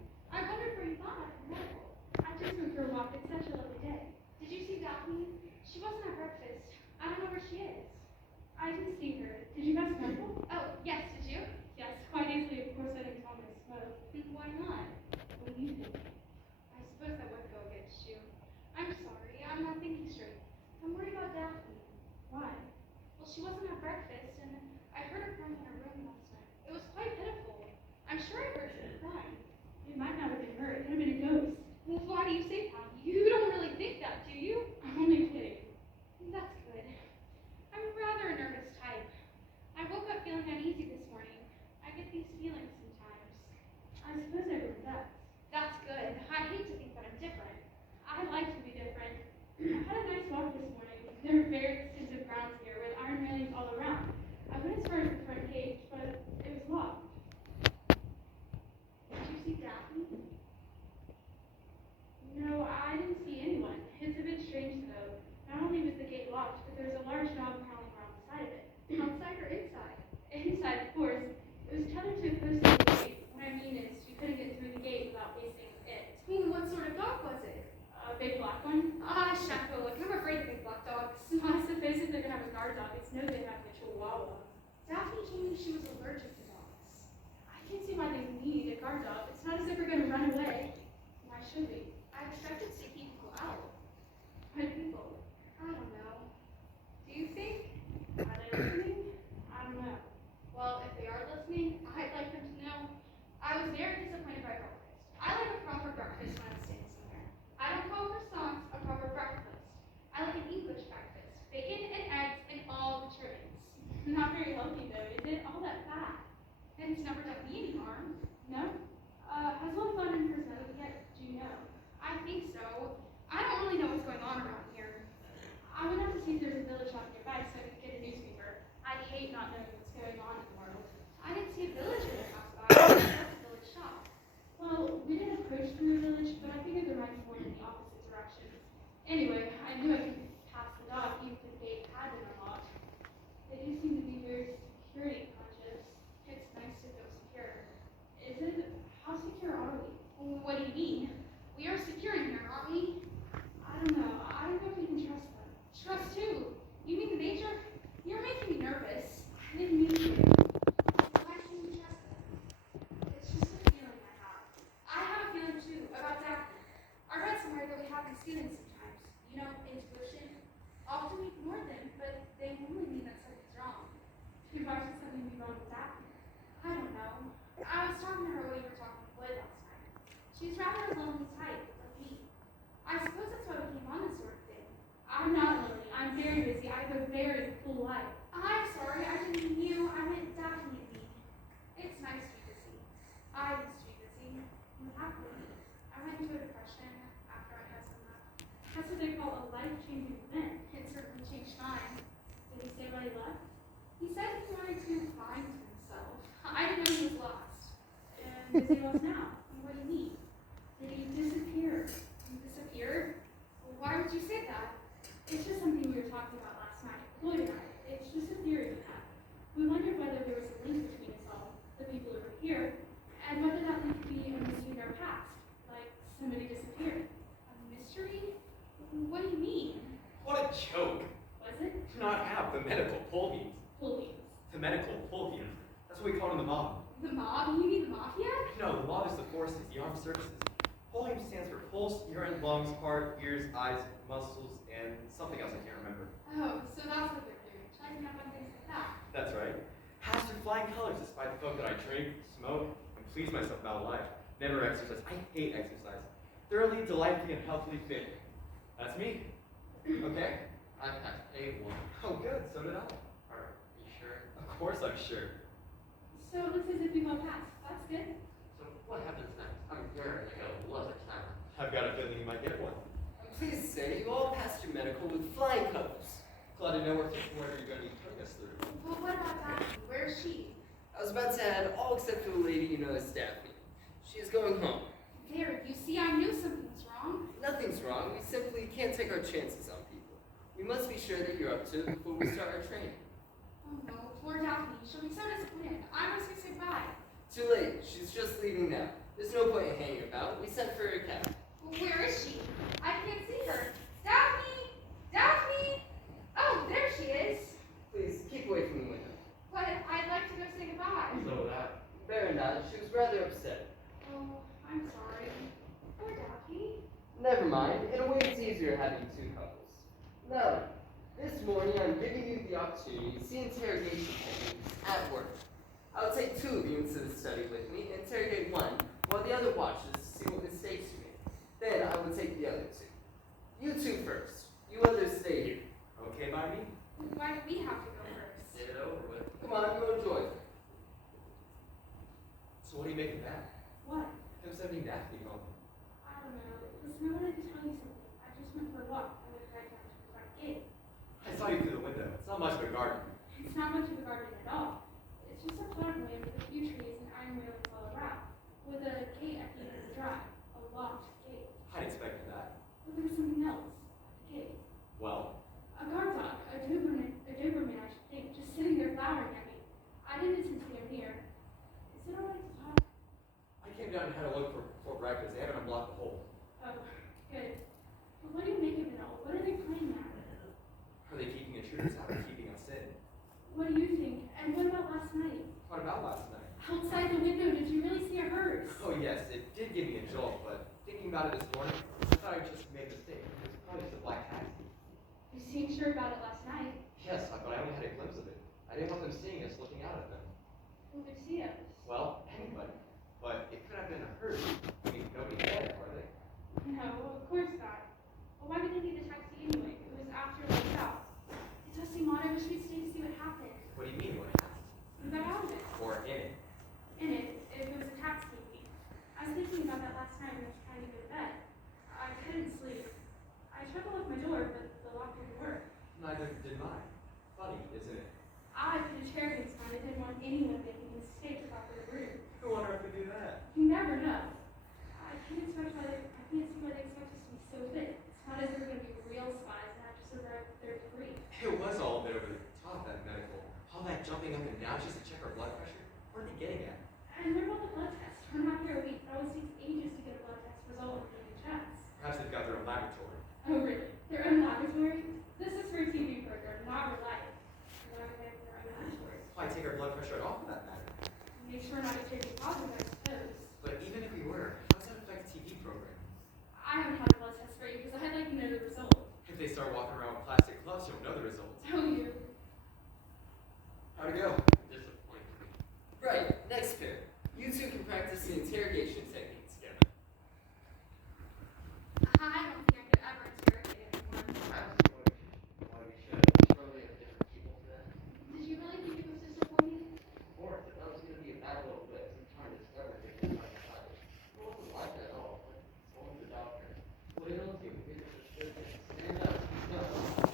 Inside, of course, it was tethered to a post at the gate. What I mean is, you couldn't get through the gate without facing it. What sort of dog was it? A big black one. Ah, Shaco, look, I'm afraid of big black dogs. I suppose if they're gonna have a guard dog, it's no good having a chihuahua. Daphne told me she was allergic to dogs. I can see why they need a guard dog. It's not as if we're gonna run away. Why should we? I expected to keep people out. Why people? I don't know. Do you think? Are they listening? I don't know. Well, if they are listening, I'd like them to know I was very disappointed by breakfast. I like a proper breakfast when I'm staying somewhere. I don't call croissants a proper breakfast. I like an English breakfast. Bacon and eggs and all the trimmings. Not very healthy though, is it? All that fat. And it's never done me any harm. No? Has one gone in for snow yet? Do you know? I think so. I don't really know what's going on around here. I went out to see if there's a village shop nearby so I could get a newspaper. I'd hate not knowing what's going on in the world. I didn't see a village in the house by. That's a village shop. Well, we didn't approach through the village, but I figured the right one in the opposite direction. Anyway, I knew I could pass the dog even if the gate had been unlocked. They do seem to be very security conscious. It's nice to feel secure. Is it? How secure are we? What do you mean? We are secure in here, aren't we? I don't know. I don't know if we can trust them. Trust who? You mean the major? You're making me nervous. I didn't mean to. Why can't you trust them? It's just a feeling I have. I have a feeling too about Daphne. I read somewhere that we have these feelings sometimes. You know, intuition. Often we ignore them, but they normally mean that something's wrong. Why should something be wrong with that? I don't know. I was talking to her while you were talking to Lloyd last night. She's rather a lonely type, like me. I suppose that's why we came on this sort of thing. I'm not lonely. I'm very busy. I have a very full life. I'm sorry, I didn't mean you. I meant Daphne and me. It's nice to be busy. I used to be busy. What happened? I went into a depression after I had some luck. That's what they call a life-changing event. It certainly changed mine. Did he say why he left? He said he wanted to find himself. I didn't know he was lost. And is he lost now? And what do you mean? Did he disappear? He disappeared? Why would you say that? It's just something we were talking about last night. Lloyd and I. It's just a theory we have. We wondered whether there was a link between us all, the people who were here, and whether that link could be a mystery in our past, like somebody disappeared. A mystery? What do you mean? What a joke! Was it? Do not have the medical Polvians. Police. The medical Polvians. That's what we call them in the mob. The mob? You mean the mafia? No, the mob is the forces, the armed services. Polium stands for pulse, urine, lungs, heart, ears, eyes, muscles, and something else I can't remember. Oh, so that's what they're doing. Checking up on things like that. That's right. Has their flying colors despite the fact that I drink, smoke, and please myself about life. Never exercise. I hate exercise. Thoroughly, delightfully, and healthily fit. That's me. Okay? I passed A1. Oh, good. So did I. Are you sure? Of course I'm sure. So it looks as if we've all passed. That's good. So what happens next? I'm daring to go another time. I've got a feeling you might get one. I'm pleased to say you all passed your medical with flying colors. Glad to know where you're going to be putting us through. Well, what about Daphne? Where is she? I was about to add all except for the lady you know as Daphne. She is going home. There, you see, I knew something was wrong. Nothing's wrong. We simply can't take our chances on people. We must be sure that you're up to it before we start our training. Oh no, poor Daphne. She'll be so disappointed. I must say goodbye. Too late. She's just leaving now. There's no point in hanging about. We sent for a cab. Well, where is she? I can't see her. Daphne! Daphne! Oh, there she is. Please, keep away from the window. But I'd like to go say goodbye. So that. Better not. She was rather upset. Oh, I'm sorry. Poor Daphne. Never mind. In a way, it's easier having two couples. Now, this morning I'm giving you the opportunity to see interrogation techniques at work. I'll take two of you into the study with me, interrogate one, while the other watches to see what mistakes you made. Then I will take the other two. You two first. You others stay here. Okay by me? Why do we have to go first? Get it over with. Come on, go enjoy. So what do you make of that? What? Him sending Daphne home. I don't know. Listen, I wanted to tell you something. I just went for a walk. I went right down to the front gate. I saw you through the window. It's not much of a garden. It's not much of a garden at all. It's just a plot of land with a few trees and iron railings all around, with a gate at the end of the drive, a locked gate. I'd expected that. But there was something else at the gate. Well, A guard dog, a Doberman I should think, just sitting there glowering at me. I didn't about it this morning. I thought I just made a mistake. It was probably just a black taxi. You seemed sure about it last night. Yes, but I only had a glimpse of it. I didn't want them seeing us looking out at them. Who could see us? Well, anybody. But it could have been a herd. I mean, nobody's dead, are they? No, of course not. Well, why did they need the taxi anyway? It was after we out. It does seem odd. I wish we'd stay to see what happened. What do you mean, what happened? We got out of it. Or in it? In it, if it was a taxi. I was thinking about that last night when I was trying to go to bed. I couldn't sleep. I tried to lock my door, but the lock didn't work. Neither did mine. Funny, isn't it? I put a chair against mine. I didn't want anyone making mistakes about the room. Who on earth would do that? You never know. I can't see why they expect us to be so thick. It's not as if we're going to be real spies and have to survive their degree. It was all a bit over the top, that medical. All that jumping up and down just to check our blood pressure. What are they getting at? And what about the blood test? We're not here a week. It always takes ages to get a blood test result from the chest. Perhaps they've got their own laboratory. Oh, really? Their own laboratory? This is for a TV program, not real life. Why would they have their own laboratory? Why take our blood pressure at all, for that matter? Make sure not to take it positive, I suppose. But even if we were, how does that affect the TV program? I haven't had a blood test for you because I'd like to know the result. If they start walking around with plastic gloves, you'll know the results. Oh, you. How'd it go? Disappointed. Right, next pair. You two can practice the interrogation technique together. I don't think I could ever interrogate anyone. Why we should. We probably have different people for that. Did you really think it was disappointing? Of course, if that was going to be a battle of wits and trying to discover things like that. It wasn't like that at all. Like, going to the doctor. What else do we get a prescription? Stand up. No.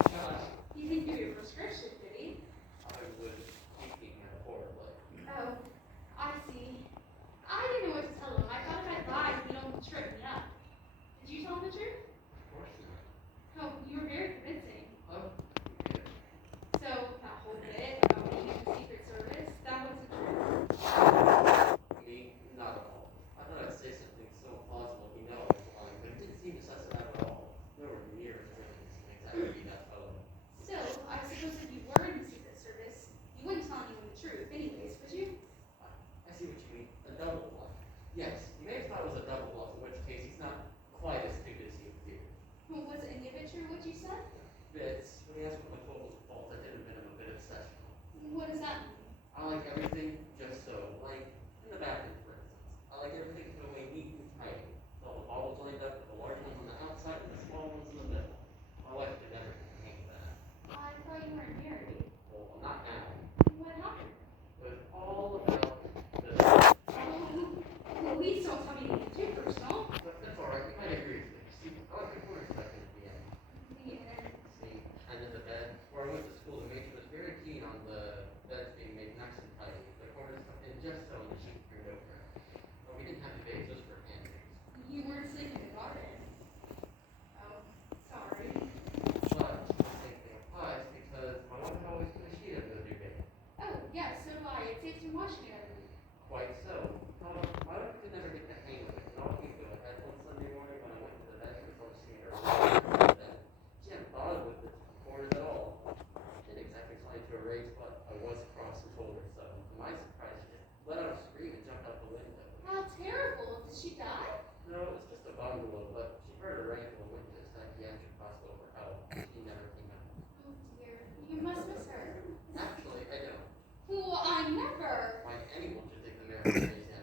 Gosh. You didn't give you a prescription, did he? I was speaking metaphorically. Oh, I see. I didn't know what to tell him. I thought if I lied, he'd only trip me up. Did you tell him the truth? Of course not. Oh, you were very convincing. Oh, okay. So, that whole bit about being in the Secret Service, that wasn't true. Me, not at all. I thought I'd say something so implausible he know I was lying, but it didn't seem to suss it out at all. Nowhere near as good as exactly be that fellow. Still, I suppose if you were in the Secret Service, you wouldn't tell anyone the truth anyways, would you? I see what you mean. A double bluff. Yes, you may have thought it was a double bluff, in which case he's not quite as stupid as you appear. Well, was any of it true, what you said? Bits, when he asked what my total was false, I did admit him a bit obsessional. What does that mean? I like everything just so. Like, in the bathroom, for instance. I like everything put away neat and tidy. With all the bottles lined up, with the large ones on the outside and the small ones in the middle. My wife could never contain that. I thought you weren't married. Well, not now. What happened? It was all about the... Oh, please don't tell me anything too personal. But that's alright, you might agree with me. See, I like the corner second at the end. The end. See, and in the bed, where I went to school, the matron was very keen on the beds being made nice and tidy. The corners tucked in just so, and the sheets turned over. But we didn't have the bases for pancakes. You weren't sleeping in the garden. Oh, sorry. But the same thing applies because my wife had always put a sheet over the new bed. Oh, yes, so do I. It saves you washing it every week. Quite so. My wife could never get the hang of it, and all came to a head one Sunday morning when I went to the bedroom before seeing her. She hadn't bothered with the corners at all. Didn't exactly tell me to erase, but I was cross and told her so. To my surprise, she just let out a scream and jumped out the window. How terrible. Did she die? No, it was just a bungalow, but she heard a rainful of windows that he had to cross over help. She never came out. Oh, dear. You must miss her. Actually, I don't. Well, I never. Why anyone should take the merit of raising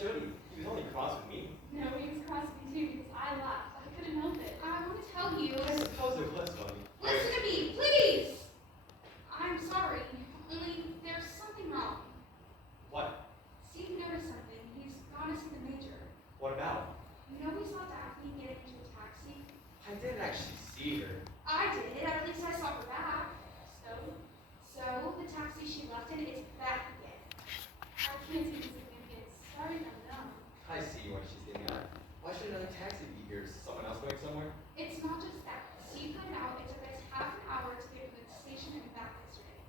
should he? He was only cross with me. No, he was cross with me too because I laughed. I couldn't help it. I want to tell you. I suppose it was funny. Listen to me, please! I'm sorry, only there's something wrong. What? Steve noticed something. He's gone to see the major. What about? You know we saw Daphne get into a taxi? I didn't actually see her. I did, at least I saw her back. So the taxi she left in is back again. I can't see the significance. Sorry, I'm dumb. I see why she's getting out. Why should another taxi be here? Is someone else going somewhere? It's not just that. Steve found out it took us half an hour to get to the station and back yesterday.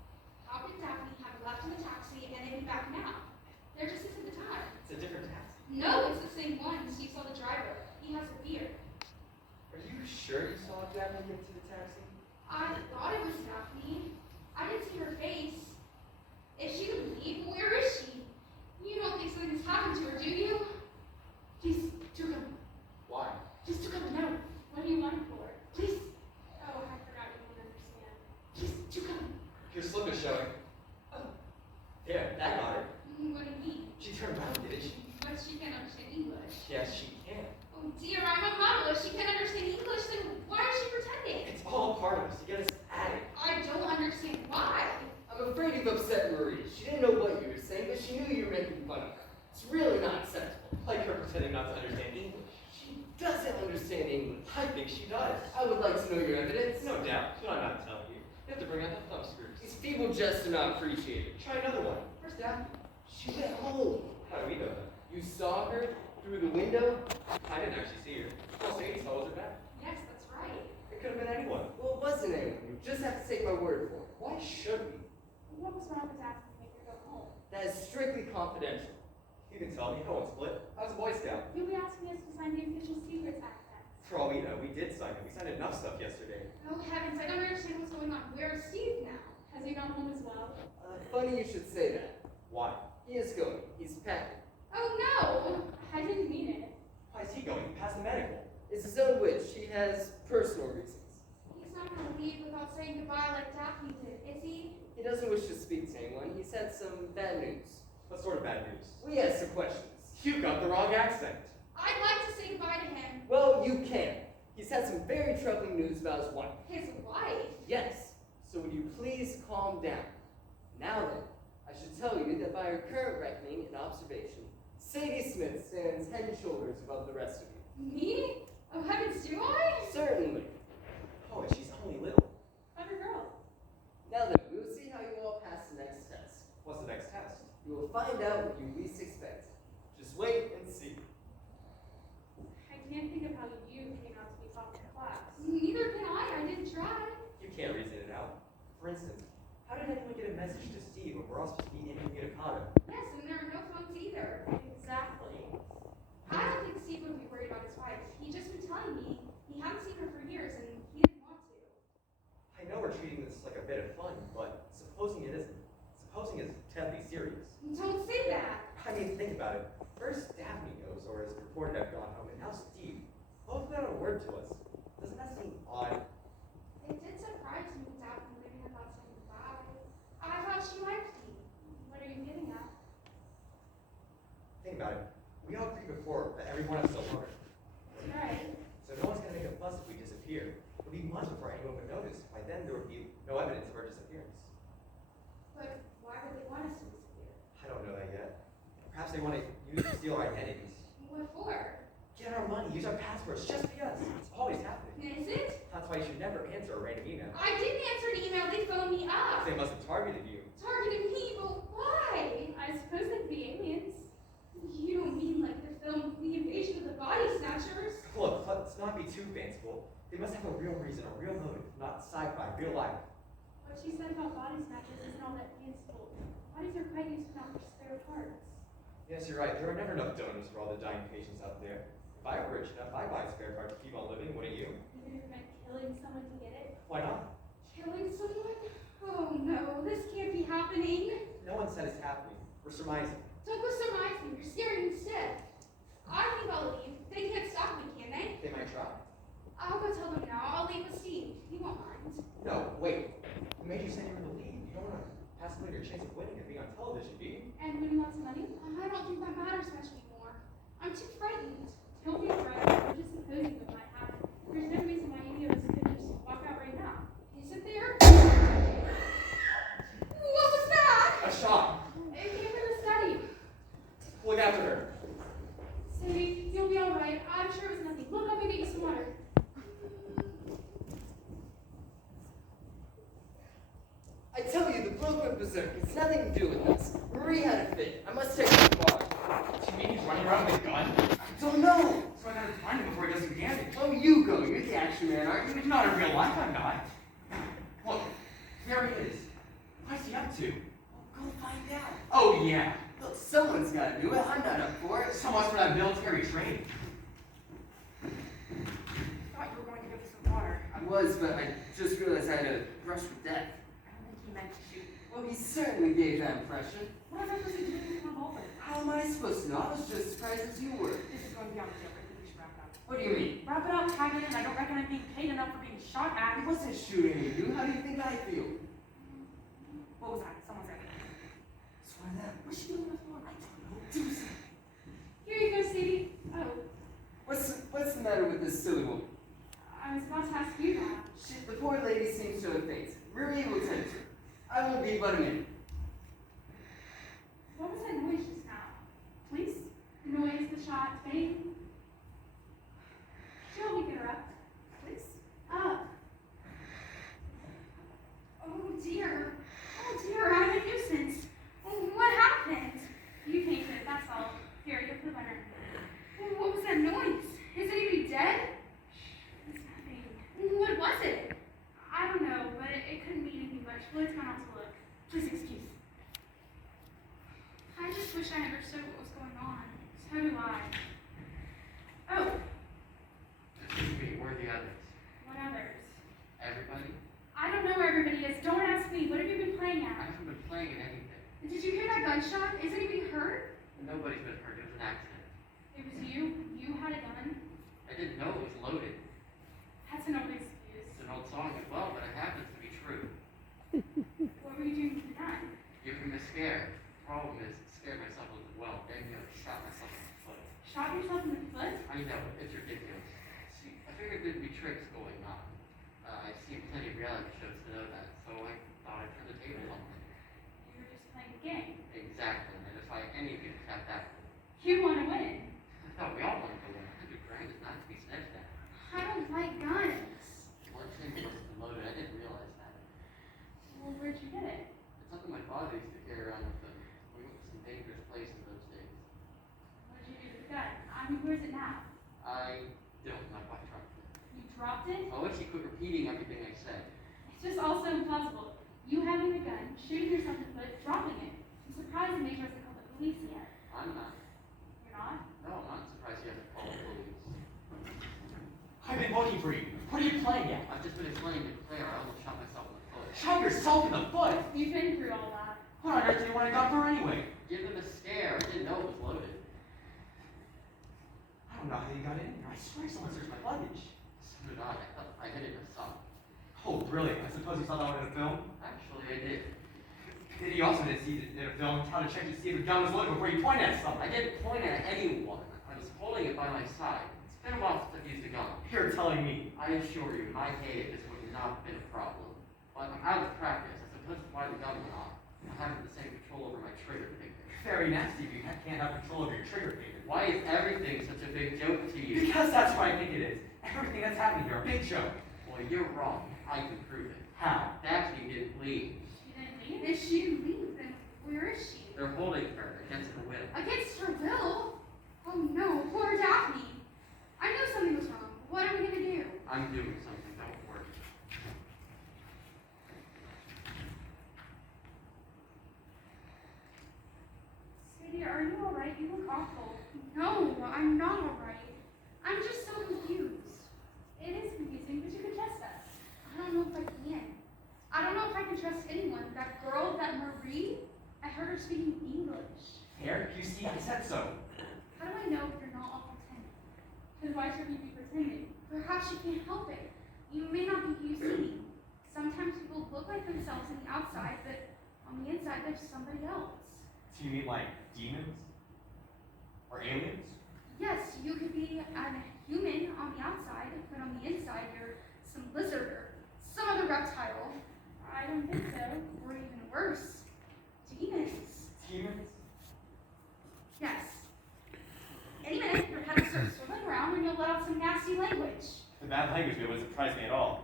How could Daphne have left in the taxi and then be back now? There just isn't the time. It's a different taxi. No, it's the same one. Steve saw the driver. He has a beard. Are you sure you saw Daphne get to the taxi? I thought it was Daphne. I didn't see her face. If she would leave, where is she? You don't think something's happened to her, do you? Please, do come. Why? Please, do come now. What do you want for? Please, Oh, I forgot you won't understand. please, do come. Your slip is showing. Oh. There, that got her. What do you mean? She turned around, didn't she? But she can't understand English. Yes, she can. Oh dear, I'm a model. If she can't understand English, then why is she pretending? It's all a part of us to get us at it. I don't understand why. I'm afraid you've upset Marie. She didn't know what you were saying, but she knew you were making fun of her. It's really not acceptable. Like her pretending not to understand English. She doesn't understand English. I think she does. I would like to know your evidence. No doubt. Should I not tell you? You have to bring out the thumb screws. These feeble jests are not appreciated. Try another one. Where's Daphne? She went home. How do we know that? You saw her through the window? I didn't actually see her. All Sadie saw was her back. Yes, that's right. It could have been anyone. Well, it wasn't anyone. You just have to take my word for it. Why should we? What was wrong with Daphne to make her go home? That is strictly confidential. You can tell me. No one split. I was a Boy Scout. You'll be asking us to sign the official Secrets Act then. For all we know, we did sign it. We signed enough stuff yesterday. Oh heavens, I don't understand what's going on. Where is Steve now? Has he gone home as well? Funny you should say that. Why? He is going. He's packing. Oh no! I didn't mean it. Why is he going? He passed the medical. It's his own wish. He has personal reasons. He's not gonna leave without saying goodbye like Daphne did, is he? He doesn't wish to speak to anyone. He's had some bad news. What sort of bad news? We asked some questions. You got the wrong accent. I'd like to say goodbye to him. Well, you can. He's had some very troubling news about his wife. His wife? Yes. So would you please calm down? Now then, I should tell you that by her current reckoning and observation, Sadie Smith stands head and shoulders above the rest of you. Me? Oh heavens, do I? Certainly. Oh, and she's only little. Clever girl. Now then, we will see how you all pass the next test. What's the next test? You will find out what you least expect. Just wait and see. I can't think of how you came out to be top in class. Neither can I didn't try. You can't reason it out. For instance, how did anyone get a message to Steve when we're all supposed to be incommunicado? Yes, and there are no phones either. Exactly. I don't think Steve would be worried about his wife. He'd just been telling me he hadn't seen her for years and he didn't want to. I know we're treating this like a bit of fun, but supposing it isn't. Supposing it's deadly serious. Don't say that. I mean, think about it. First, Daphne knows, or is reported to have gone home, and now Steve. Both without a word to us. Doesn't that seem odd? It did surprise me when Daphne leaving without saying goodbye. I thought she liked me. What are you getting at? Think about it. We all agreed before that every one of us is a loner. That's right. So no one's gonna make a fuss if we disappear. It would be months before anyone would notice. By then, there would be no evidence of our disappearance. But why would they want us to disappear? I don't know that yet. Perhaps they want to use to steal our identities. What for? Get our money, use our passwords, just be us. It's always happening. Is it? That's why you should never answer a random email. I didn't answer an email. They phoned me up. They must have targeted you. Targeted me, but why? I suppose they'd be aliens. You don't mean like the film The Invasion of the Body Snatchers? Look, let's not be too fanciful. They must have a real reason, a real motive, not sci-fi, real life. What she said about body snatchers isn't all that fanciful. Bodies are quite used now for spare parts. Yes, you're right. There are never enough donors for all the dying patients out there. If I were rich enough, I'd buy a spare part to keep on living, wouldn't you? Even if it meant killing someone to get it. Why not? Killing someone? Oh no, this can't be happening. No one said it's happening. We're surmising. Don't go surmise me, you're scaring me instead. I think I'll leave. They can't stop me, can they? They might try. I'll go tell them now. I'll leave with Steve. He won't mind. No, wait. The major said you were in the lead. You don't want to pass away your chance of winning and being on television, do you? And winning lots of money? I don't think that matters much anymore. Don't be afraid. We're just supposing what might happen. There's no reason why any of us could just walk out right now. Is it there? What was that? A shot. It came from the study. Look after her. Sadie, you'll be all right. I'm sure it was nothing. Look, I'll get you some water. I tell you, the bloke went berserk. It's nothing to do with us. Marie had a fit. I must take her far. Do you mean he's running around with a gun? I don't know. So I gotta find him before he does some damage. Oh, you go. You're the action man, aren't you? Not in real life, I'm not. Look, there he is. What's he up to? Go find out. Oh, yeah. Look, someone's got to do it. I'm not up for it. So much for that military training. Thought you were going to give us some water. I was, but I just realized I had to rush with death. I don't think he meant to shoot. Well, he certainly gave that impression. What am I supposed to do with my revolver? How am I supposed to know? I was just as surprised as you were. This is going beyond the joke. I think we should wrap it up. What do you mean? Wrap it up, tag it in. I don't reckon I'm being paid enough for being shot at. I wasn't shooting at you. How do you think I feel? What was that? Someone said. Swear that. What's she doing on the floor? I don't know. Do something. Here you go, Sadie. Oh, What's the matter with this silly woman? I was about to ask you that. The poor lady seems to have fainted. Marie will tend to her. I won't be but a minute. What was that noise just now? Please? The noise, the shot, bang. She'll me get her up. Please? Up. Oh dear. Oh dear, I'm a nuisance. What happened? You fainted, that's all. Here, you put the butter. What was that noise? Is anybody dead? What's happening? What was it? I don't know, but it couldn't mean anything much. Floyd's gone out to look. Please excuse. I just wish I understood what was going on. So do I. Oh, Excuse me, where are the others? what others? Everybody? I don't know where everybody is. Don't ask me. What have you been playing I at? haven't been playing at anything. Did you hear that gunshot? Is anybody hurt? Nobody's been hurt. It was an accident. It was you? You had a gun? I didn't know it was loaded. That's an old excuse. It's an old song as well, but it happens to be true. What were you doing with the gun? Giving me a scare. Problem is, it scared myself a little well. Dang near shot myself in the foot. Shot yourself in the foot? I know, it's ridiculous. See, I figured there'd be tricks going on. I've seen plenty of reality shows to know that, so I thought I'd turn the tables on them. You were just playing a game. Exactly, and I defy any of you to tap that. You want to win. I thought we all wanted to win. 100 grand is not to be sniffed at. I don't like guns. One thing must have been loaded. I didn't realize that. Well, where'd you get it? It's something my father used to carry around with him. We went to some dangerous places those days. What did you do with the gun? I mean, where's it now? I don't know if I dropped it. You dropped it? I wish you quit repeating everything I said. It's just all so impossible. You having a gun, shooting yourself in the foot, dropping it. I'm surprised the major hasn't called the police yet. I'm not. You're not? No, I'm not surprised you haven't called the police. I've been looking for you. What are you playing at? I've just been explaining to Claire I almost shot myself in the foot. Shot yourself in the foot? You've been through all that. What on earth do you want a gun for anyway? Give them a scare. I didn't know it was loaded. I don't know how you got in here. I swear someone searched my luggage. So did I. I thought I hid it myself. Oh, brilliant. I suppose you saw that one in a film? Actually, I did. Did you also did see it in a film how to check to see if a gun was loaded before you point at I something? didn't point at anyone. I was holding it by my side. It's been a while since I've used a gun. You're telling me. I assure you, in my heyday, this would not have been a problem. But I'm out of practice. I suppose that's why the gun went off. I haven't the same control over my trigger finger. Very nasty if you can't have control over your trigger finger. Why is everything such a big joke to you? Because that's what I think it is. Everything that's happening here, a big joke. Well, you're wrong. I can prove it. How? Daphne didn't leave. She didn't leave? If she leaves, then where is she? They're holding her against her will. Against her will? Oh no, poor Daphne. I knew something was wrong. What are we gonna do? I'm doing something. Don't worry. Sadie, are you alright? You look awful. No, I'm not alright. I'm just so confused. It is confusing, but you can trust us. I don't know if I can. I don't know if I can trust anyone. That girl, that Marie, I heard her speaking English. Here, you see, I said so. How do I know if you're not all pretending? Then why should we be pretending? Perhaps you can't help it. You may not be who you seem. Sometimes people look like themselves on the outside, but on the inside there's somebody else. Do you mean like demons? Or aliens? Yes, you could be lizard or some other reptile. I don't think so. Or even worse, demons. Demons? Yes. Any minute, your head will start swiveling around and you'll let out some nasty language. The bad language bit wouldn't surprise me at all.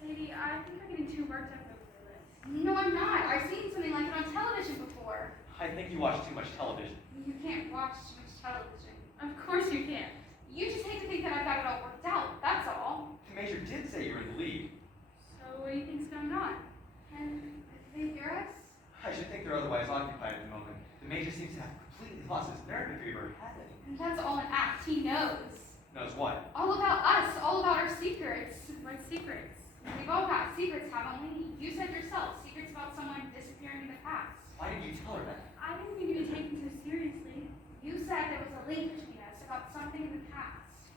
Sadie, I think you're getting too worked up over this. No, I'm not. I've seen something like it on television before. I think you watch too much television. You can't watch too much television. Of course you can. You just hate to think that I've got it all worked out, that's all. The major did say you were in the lead. So what do you think's going on? And they hear us? I should think they're otherwise occupied at the moment. The major seems to have completely lost his nerve if he ever had any. And that's all an act. He knows. Knows what? All about us, all about our secrets. What secrets? We've all got secrets, haven't we? You said yourself, secrets about someone disappearing in the past. Why did you tell her that? I didn't think you'd be taken so seriously. You said there was a link between us about something in the past.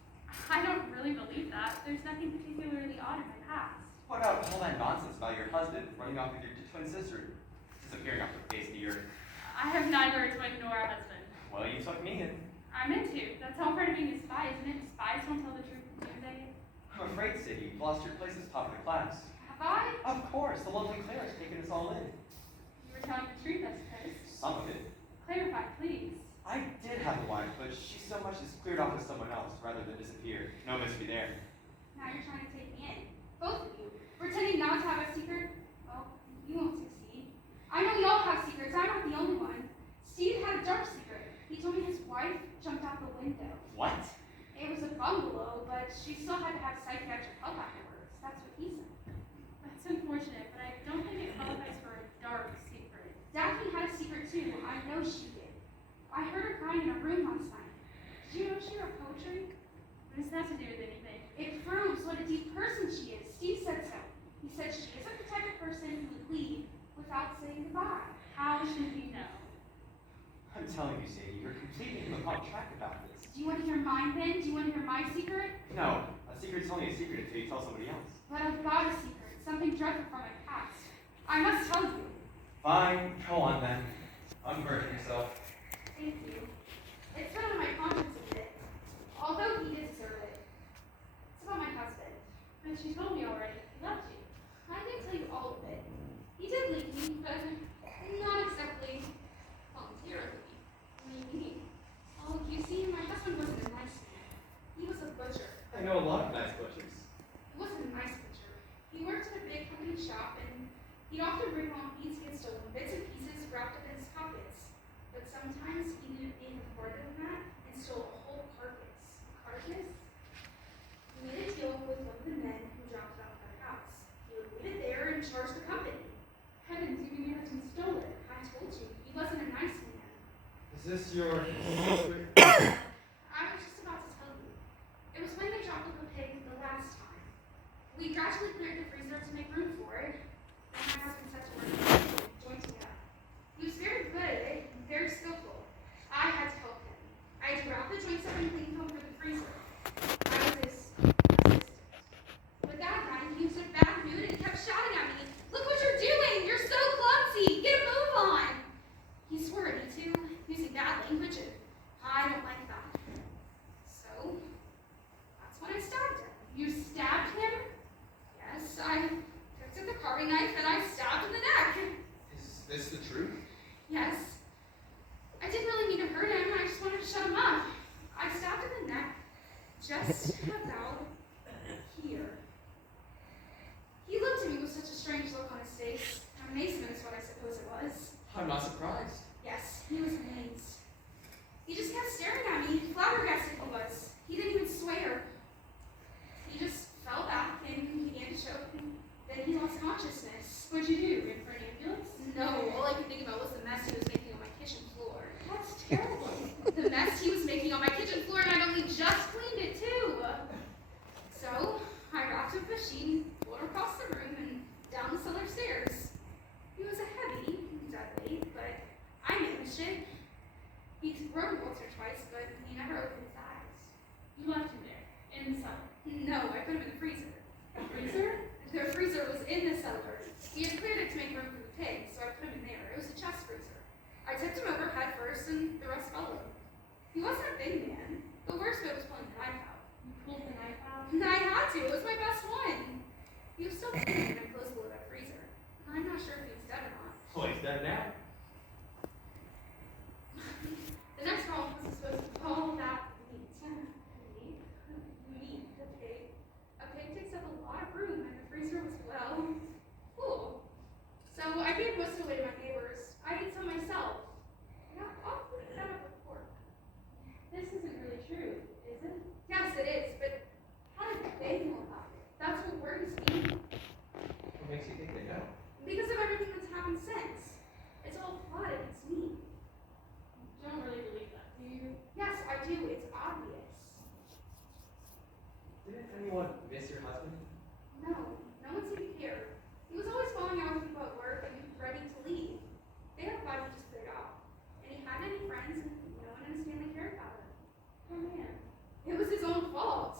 I don't really believe that. There's nothing particularly odd in my past. What about all that nonsense about your husband running off with your twin sister, disappearing off the face of the earth? I have neither a twin nor a husband. Well, you took me in. I'm into. That's all part of being a spy, isn't it? Spies won't tell the truth to doomsday. I'm afraid, Sadie, you've lost your place as top of the class. Have I? Of course, the lovely Claire has taken us all in. You were telling the truth, I suppose. Some of it. Clarify, please. I did have a wife, but she so much as cleared off with someone else rather than disappear. No mystery there. Now you're trying to take me in. Both of you. Pretending not to have a secret? Well, you won't succeed. I know we all have secrets. I'm not the only one. Steve had a dark secret. He told me his wife jumped out the window. What? It was a bungalow, but she still had to have psychiatric help afterwards. That's what he said. That's unfortunate, but I don't think it qualifies for a dark secret. Daphne had a secret too. I know she did. I heard her crying in her room last night. Did you know she wrote poetry? What does that have to do with anything? It proves what a deep person she is. Steve said so. He said she isn't the type of person who would leave without saying goodbye. How should he know? I'm telling you, Sadie, you're completely in the wrong track about this. Do you want to hear mine then? Do you want to hear my secret? No, a secret's only a secret until you tell somebody else. But I've got a secret. Something dreadful from my past. I must tell you. Fine, go on then. Unburden yourself. Thank you. It's been on my conscience a bit. Although he did deserve it. It's about my husband. But she told me already. He left you. I didn't tell you all of it. He did leave me, but not exactly voluntarily. What do you mean? Oh, you see, my husband wasn't a nice man. He was a butcher. I know a lot of nice butchers. He wasn't a nice butcher. He worked in a big company shop, and he'd often bring home meats he had stolen, bits and pieces wrapped up in his pockets. But sometimes he did even harder than that and stole a whole carcass. Carcass? He made a deal with one of the men who dropped it off at the house. He would leave it there and charge the company. Heavens, you mean your husband stole it? I told you, he wasn't a nice man. Is this your secret? I was just about to tell you. It was when they dropped off the pig the last time. We gradually cleared the freezer to make room for it. Then my husband set to work jointing it up. He was very good at it and very skillful. I had to help him. I had to wrap the joints up and clean them for the freezer. I was his assistant. But that night, he was in a bad mood and kept shouting at me, "Look what you're doing! You're so clumsy! Get a move on!" He swore at me too, using bad language, and I don't like that. So, that's when I stabbed him. You stabbed him? Yes, I picked up the carving knife and I stabbed him in the neck. Is this the truth? Yes. I didn't really mean to hurt him, I just wanted to shut him up. I stabbed him in the neck, just about here. He looked at me with such a strange look on his face. Amazement is what I suppose it was. I'm not surprised. Yes, he was amazed. He just kept staring at me, flabbergasted he was. He didn't even swear. He just fell back and began to choke, and then he lost consciousness. What'd you do? Ring for an ambulance? No, all I could think about was the mess he was making on my kitchen floor. That's terrible. The mess he was making on my kitchen floor, and I'd only just cleaned it too. So, I wrapped him with a sheet and pulled him across the room and down the cellar stairs. He was a heavy, dead weight, but I managed it. He groaned once or twice, but he never opened his eyes. You left him there, in the cellar. No, I put him in the freezer. Freezer? The freezer was in the cellar. We had cleared it to make room for the pig, so I put him in there. It was a chest freezer. I tipped him over head first, and the rest followed. He wasn't a big man. The worst bit was pulling the knife out. You pulled the knife out? And I had to. It was my best one. He was still breathing when I closed the lid of the freezer. I'm not sure if he was dead or not. Well, he's dead now. The next girl was supposed to call that meat. Meat, the pig. A pig takes up a lot of room, and the freezer was, well, full. So I gave most away to my neighbors. I ate some myself. I got awfully fed up with pork. This isn't really true, is it? Yes, it is, but how did they know about it? That's what worries me. What makes you think they know? Because of everything that's happened since. It's all plotted against me. Don't really believe that, do you? Yes, I do. It's obvious. Didn't anyone miss your husband? No, no one seemed to care. He was always falling out with people at work and ready to leave. They had five just cleared out. And he hadn't any friends and no one in his family cared about him. Oh man. It was his own fault.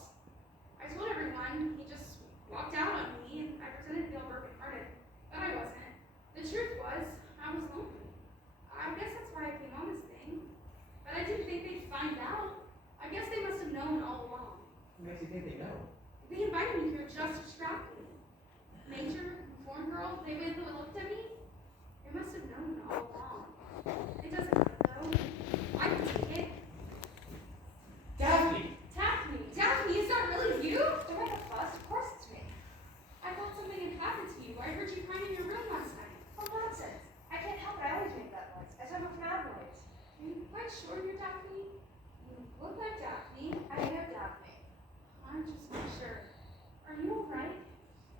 I told everyone, he just walked out on me and I pretended to feel brokenhearted. But I wasn't. The truth was, I was lonely. I guess that's why I came on this thing. But I didn't think they'd find out. I guess they must have known all along. What makes you think they know? They invited me here just to trap me. Major, form girl, they went and looked at me. They must have known all along. It doesn't matter though. I can take it. Daphne! Daphne, is that really you? Don't make a fuss. Of course it's me. I thought something had happened to you. I heard you crying in your room last night. Oh, nonsense. I can't help it. I always make that noise. I sound like mad noise. Are you quite sure you're Daphne? You look like Daphne. I am Daphne. I'm just not sure. Are you alright?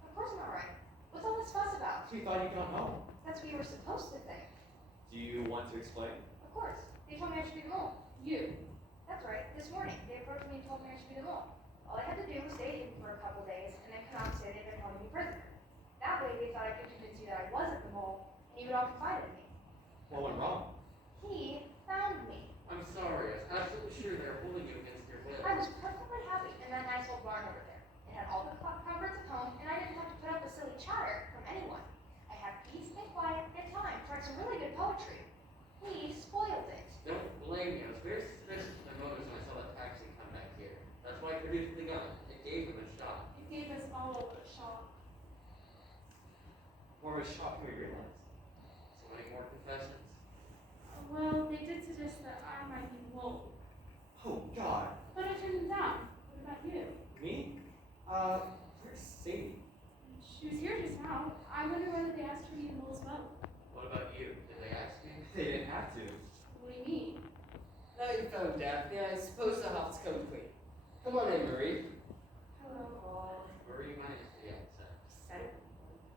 Of course I'm alright. What's all this fuss about? We thought you'd gone home. That's what you were supposed to think. Do you want to explain? Of course. They told me I should be the mole. You. That's right. This morning, they approached me and told me I should be the mole. All I had to do was stay hidden for a couple days and then come out and say they'd been holding me prisoner. That way, they thought I could convince you that I wasn't the mole and you would all confide in me. What went wrong? He found me. I'm sorry, I was absolutely sure they were holding you against your will. I was perfectly happy in that nice old barn over there. It had all the comforts of home, and I didn't have to put up with silly chatter from anyone. I had peace and quiet and time to write some really good poetry. He spoiled it. Don't blame me, I was very suspicious of their motives when I saw that taxi come back here. That's why I produced the gun. It gave them a shot. It gave us all a shock. More of a shock than we realized. So many more confessions. Well, they did suggest that I might be the mole, Oh, God. but I turned them down. What about you? Me? Where's Sadie? She was here just now. I wonder whether they asked her to be the mole as well. What about you? Did they ask you? They didn't have to. What do you mean? Now you found Daphne, I suppose the house come clean. Come on in, Marie. Hello, Paul. Marie managed the accent.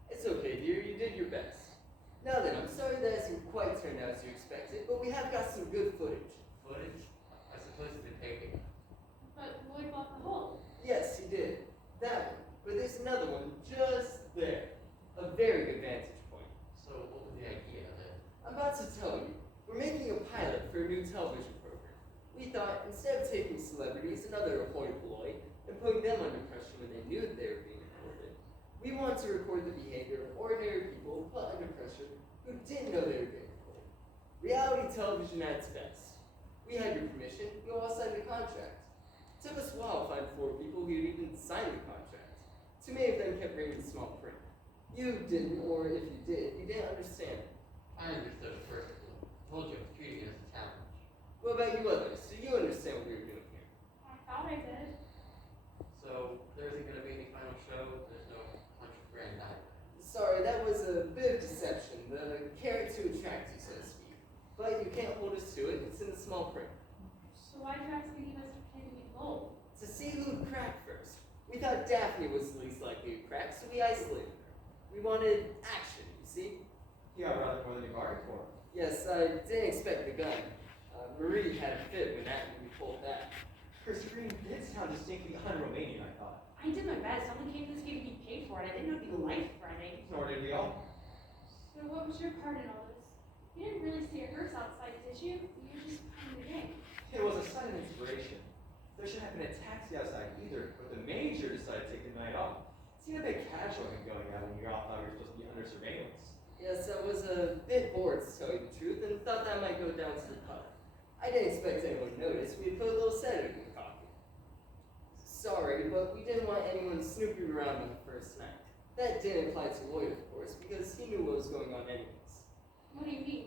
It's okay, dear, you did your best. Now then, I'm sorry that hasn't quite turned out as you expected, but we have got some good footage. Footage? I suppose you've been taping. But Lloyd bought the hole. Yes, he did. That one. But there's another one just there. A very good vantage point. So what was the idea of it? I'm about to tell you. We're making a pilot for a new television program. We thought instead of taking celebrities and other hoi polloi and putting them under pressure when they knew that they were being recorded, we want to record the behavior of ordinary people put under pressure who didn't know they were being recorded. Reality television at its best. We had your permission, you all signed the contract. It took us a while to find 4 people who'd even signed the contract. Too many of them kept reading the small print. You didn't, or if you did, you didn't understand it. I understood it perfectly. Told you I was treating it as a challenge. What about you others? Do you understand what we were doing here? I thought I did. So there isn't going to be any final show. There's no $100,000 either. Sorry, that was a bit of deception. The carrot to attract you, so to speak. But you can't hold us to it. It's in the small print. So why did you ask me to give us to pretend to be the mole? To see who'd crack first. We thought Daphne was the least likely to crack, so we isolated her. We wanted action, you see? You got rather more than you bargained for. Yes, I didn't expect the gun. Marie had a fit when we pulled that. Her scream did sound distinctly un-Romanian, I thought. I did my best. I only came to this game to be paid for it. I didn't know it'd be life-threatening. Nor did we all. So what was your part in all this? You didn't really see a hearse outside, did you? You were just playing the game. It was a sudden inspiration. There should have been a taxi outside either, but the major decided to take the night off. Seemed a bit casual in going out when we all thought we were supposed to be under surveillance. Yes, I was a bit bored, to tell you the truth, and thought that might go down to the pub. I didn't expect anyone to notice. We had put a little sedative in the coffee. Sorry, but we didn't want anyone snooping around on the first night. That didn't apply to Lloyd, of course, because he knew what was going on anyways. What do you mean?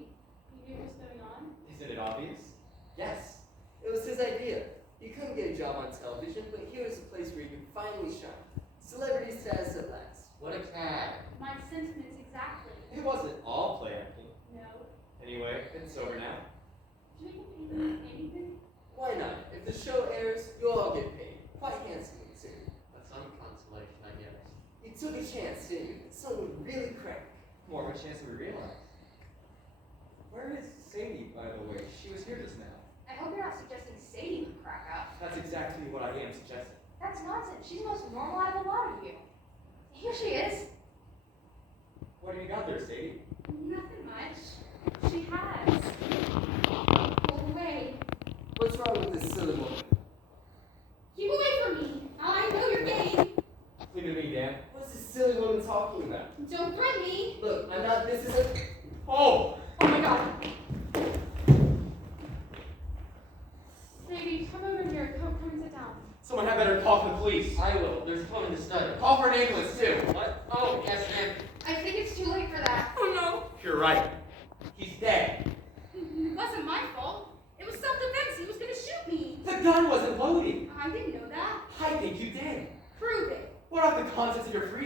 You knew what was going on? Isn't it obvious? Yes, it was his idea. He couldn't get a job on television, but here was a place where he could finally shine. Celebrity status at last. What a cad. My sentiments exactly. It wasn't all play acting. No. Anyway, it's over now. Do we get paid anything? Why not? If the show airs, you'll all get paid. Quite handsomely, too. That's some consolation, I guess. You took a chance, didn't you? That someone would really crack. More of a chance than we realized. Where is Sadie, by the way? She was here just now. I hope you're not suggesting Sadie would crack up. That's exactly what I am suggesting. That's nonsense. She's the most normal out of the lot of you. Here she is. What do you got there, Sadie? Nothing much. She has. Go away. What's wrong with this silly woman? Keep away from me. I know you're gay. Leave it to me, Dan. What's this silly woman talking about? Don't threaten me. Look, I'm not, this isn't... Oh! Oh my god. Sadie, come over here. Come and sit down. Someone had better call for the police. I will. There's a phone in the study. Call for an ambulance, too. What? Oh, yes, ma'am. I think it's too late for that. Oh no. You're right. He's dead. It wasn't my fault. It was self-defense. He was gonna shoot me. The gun wasn't loading. I didn't know that. I think you did. Prove it. What are the contents of your freezer?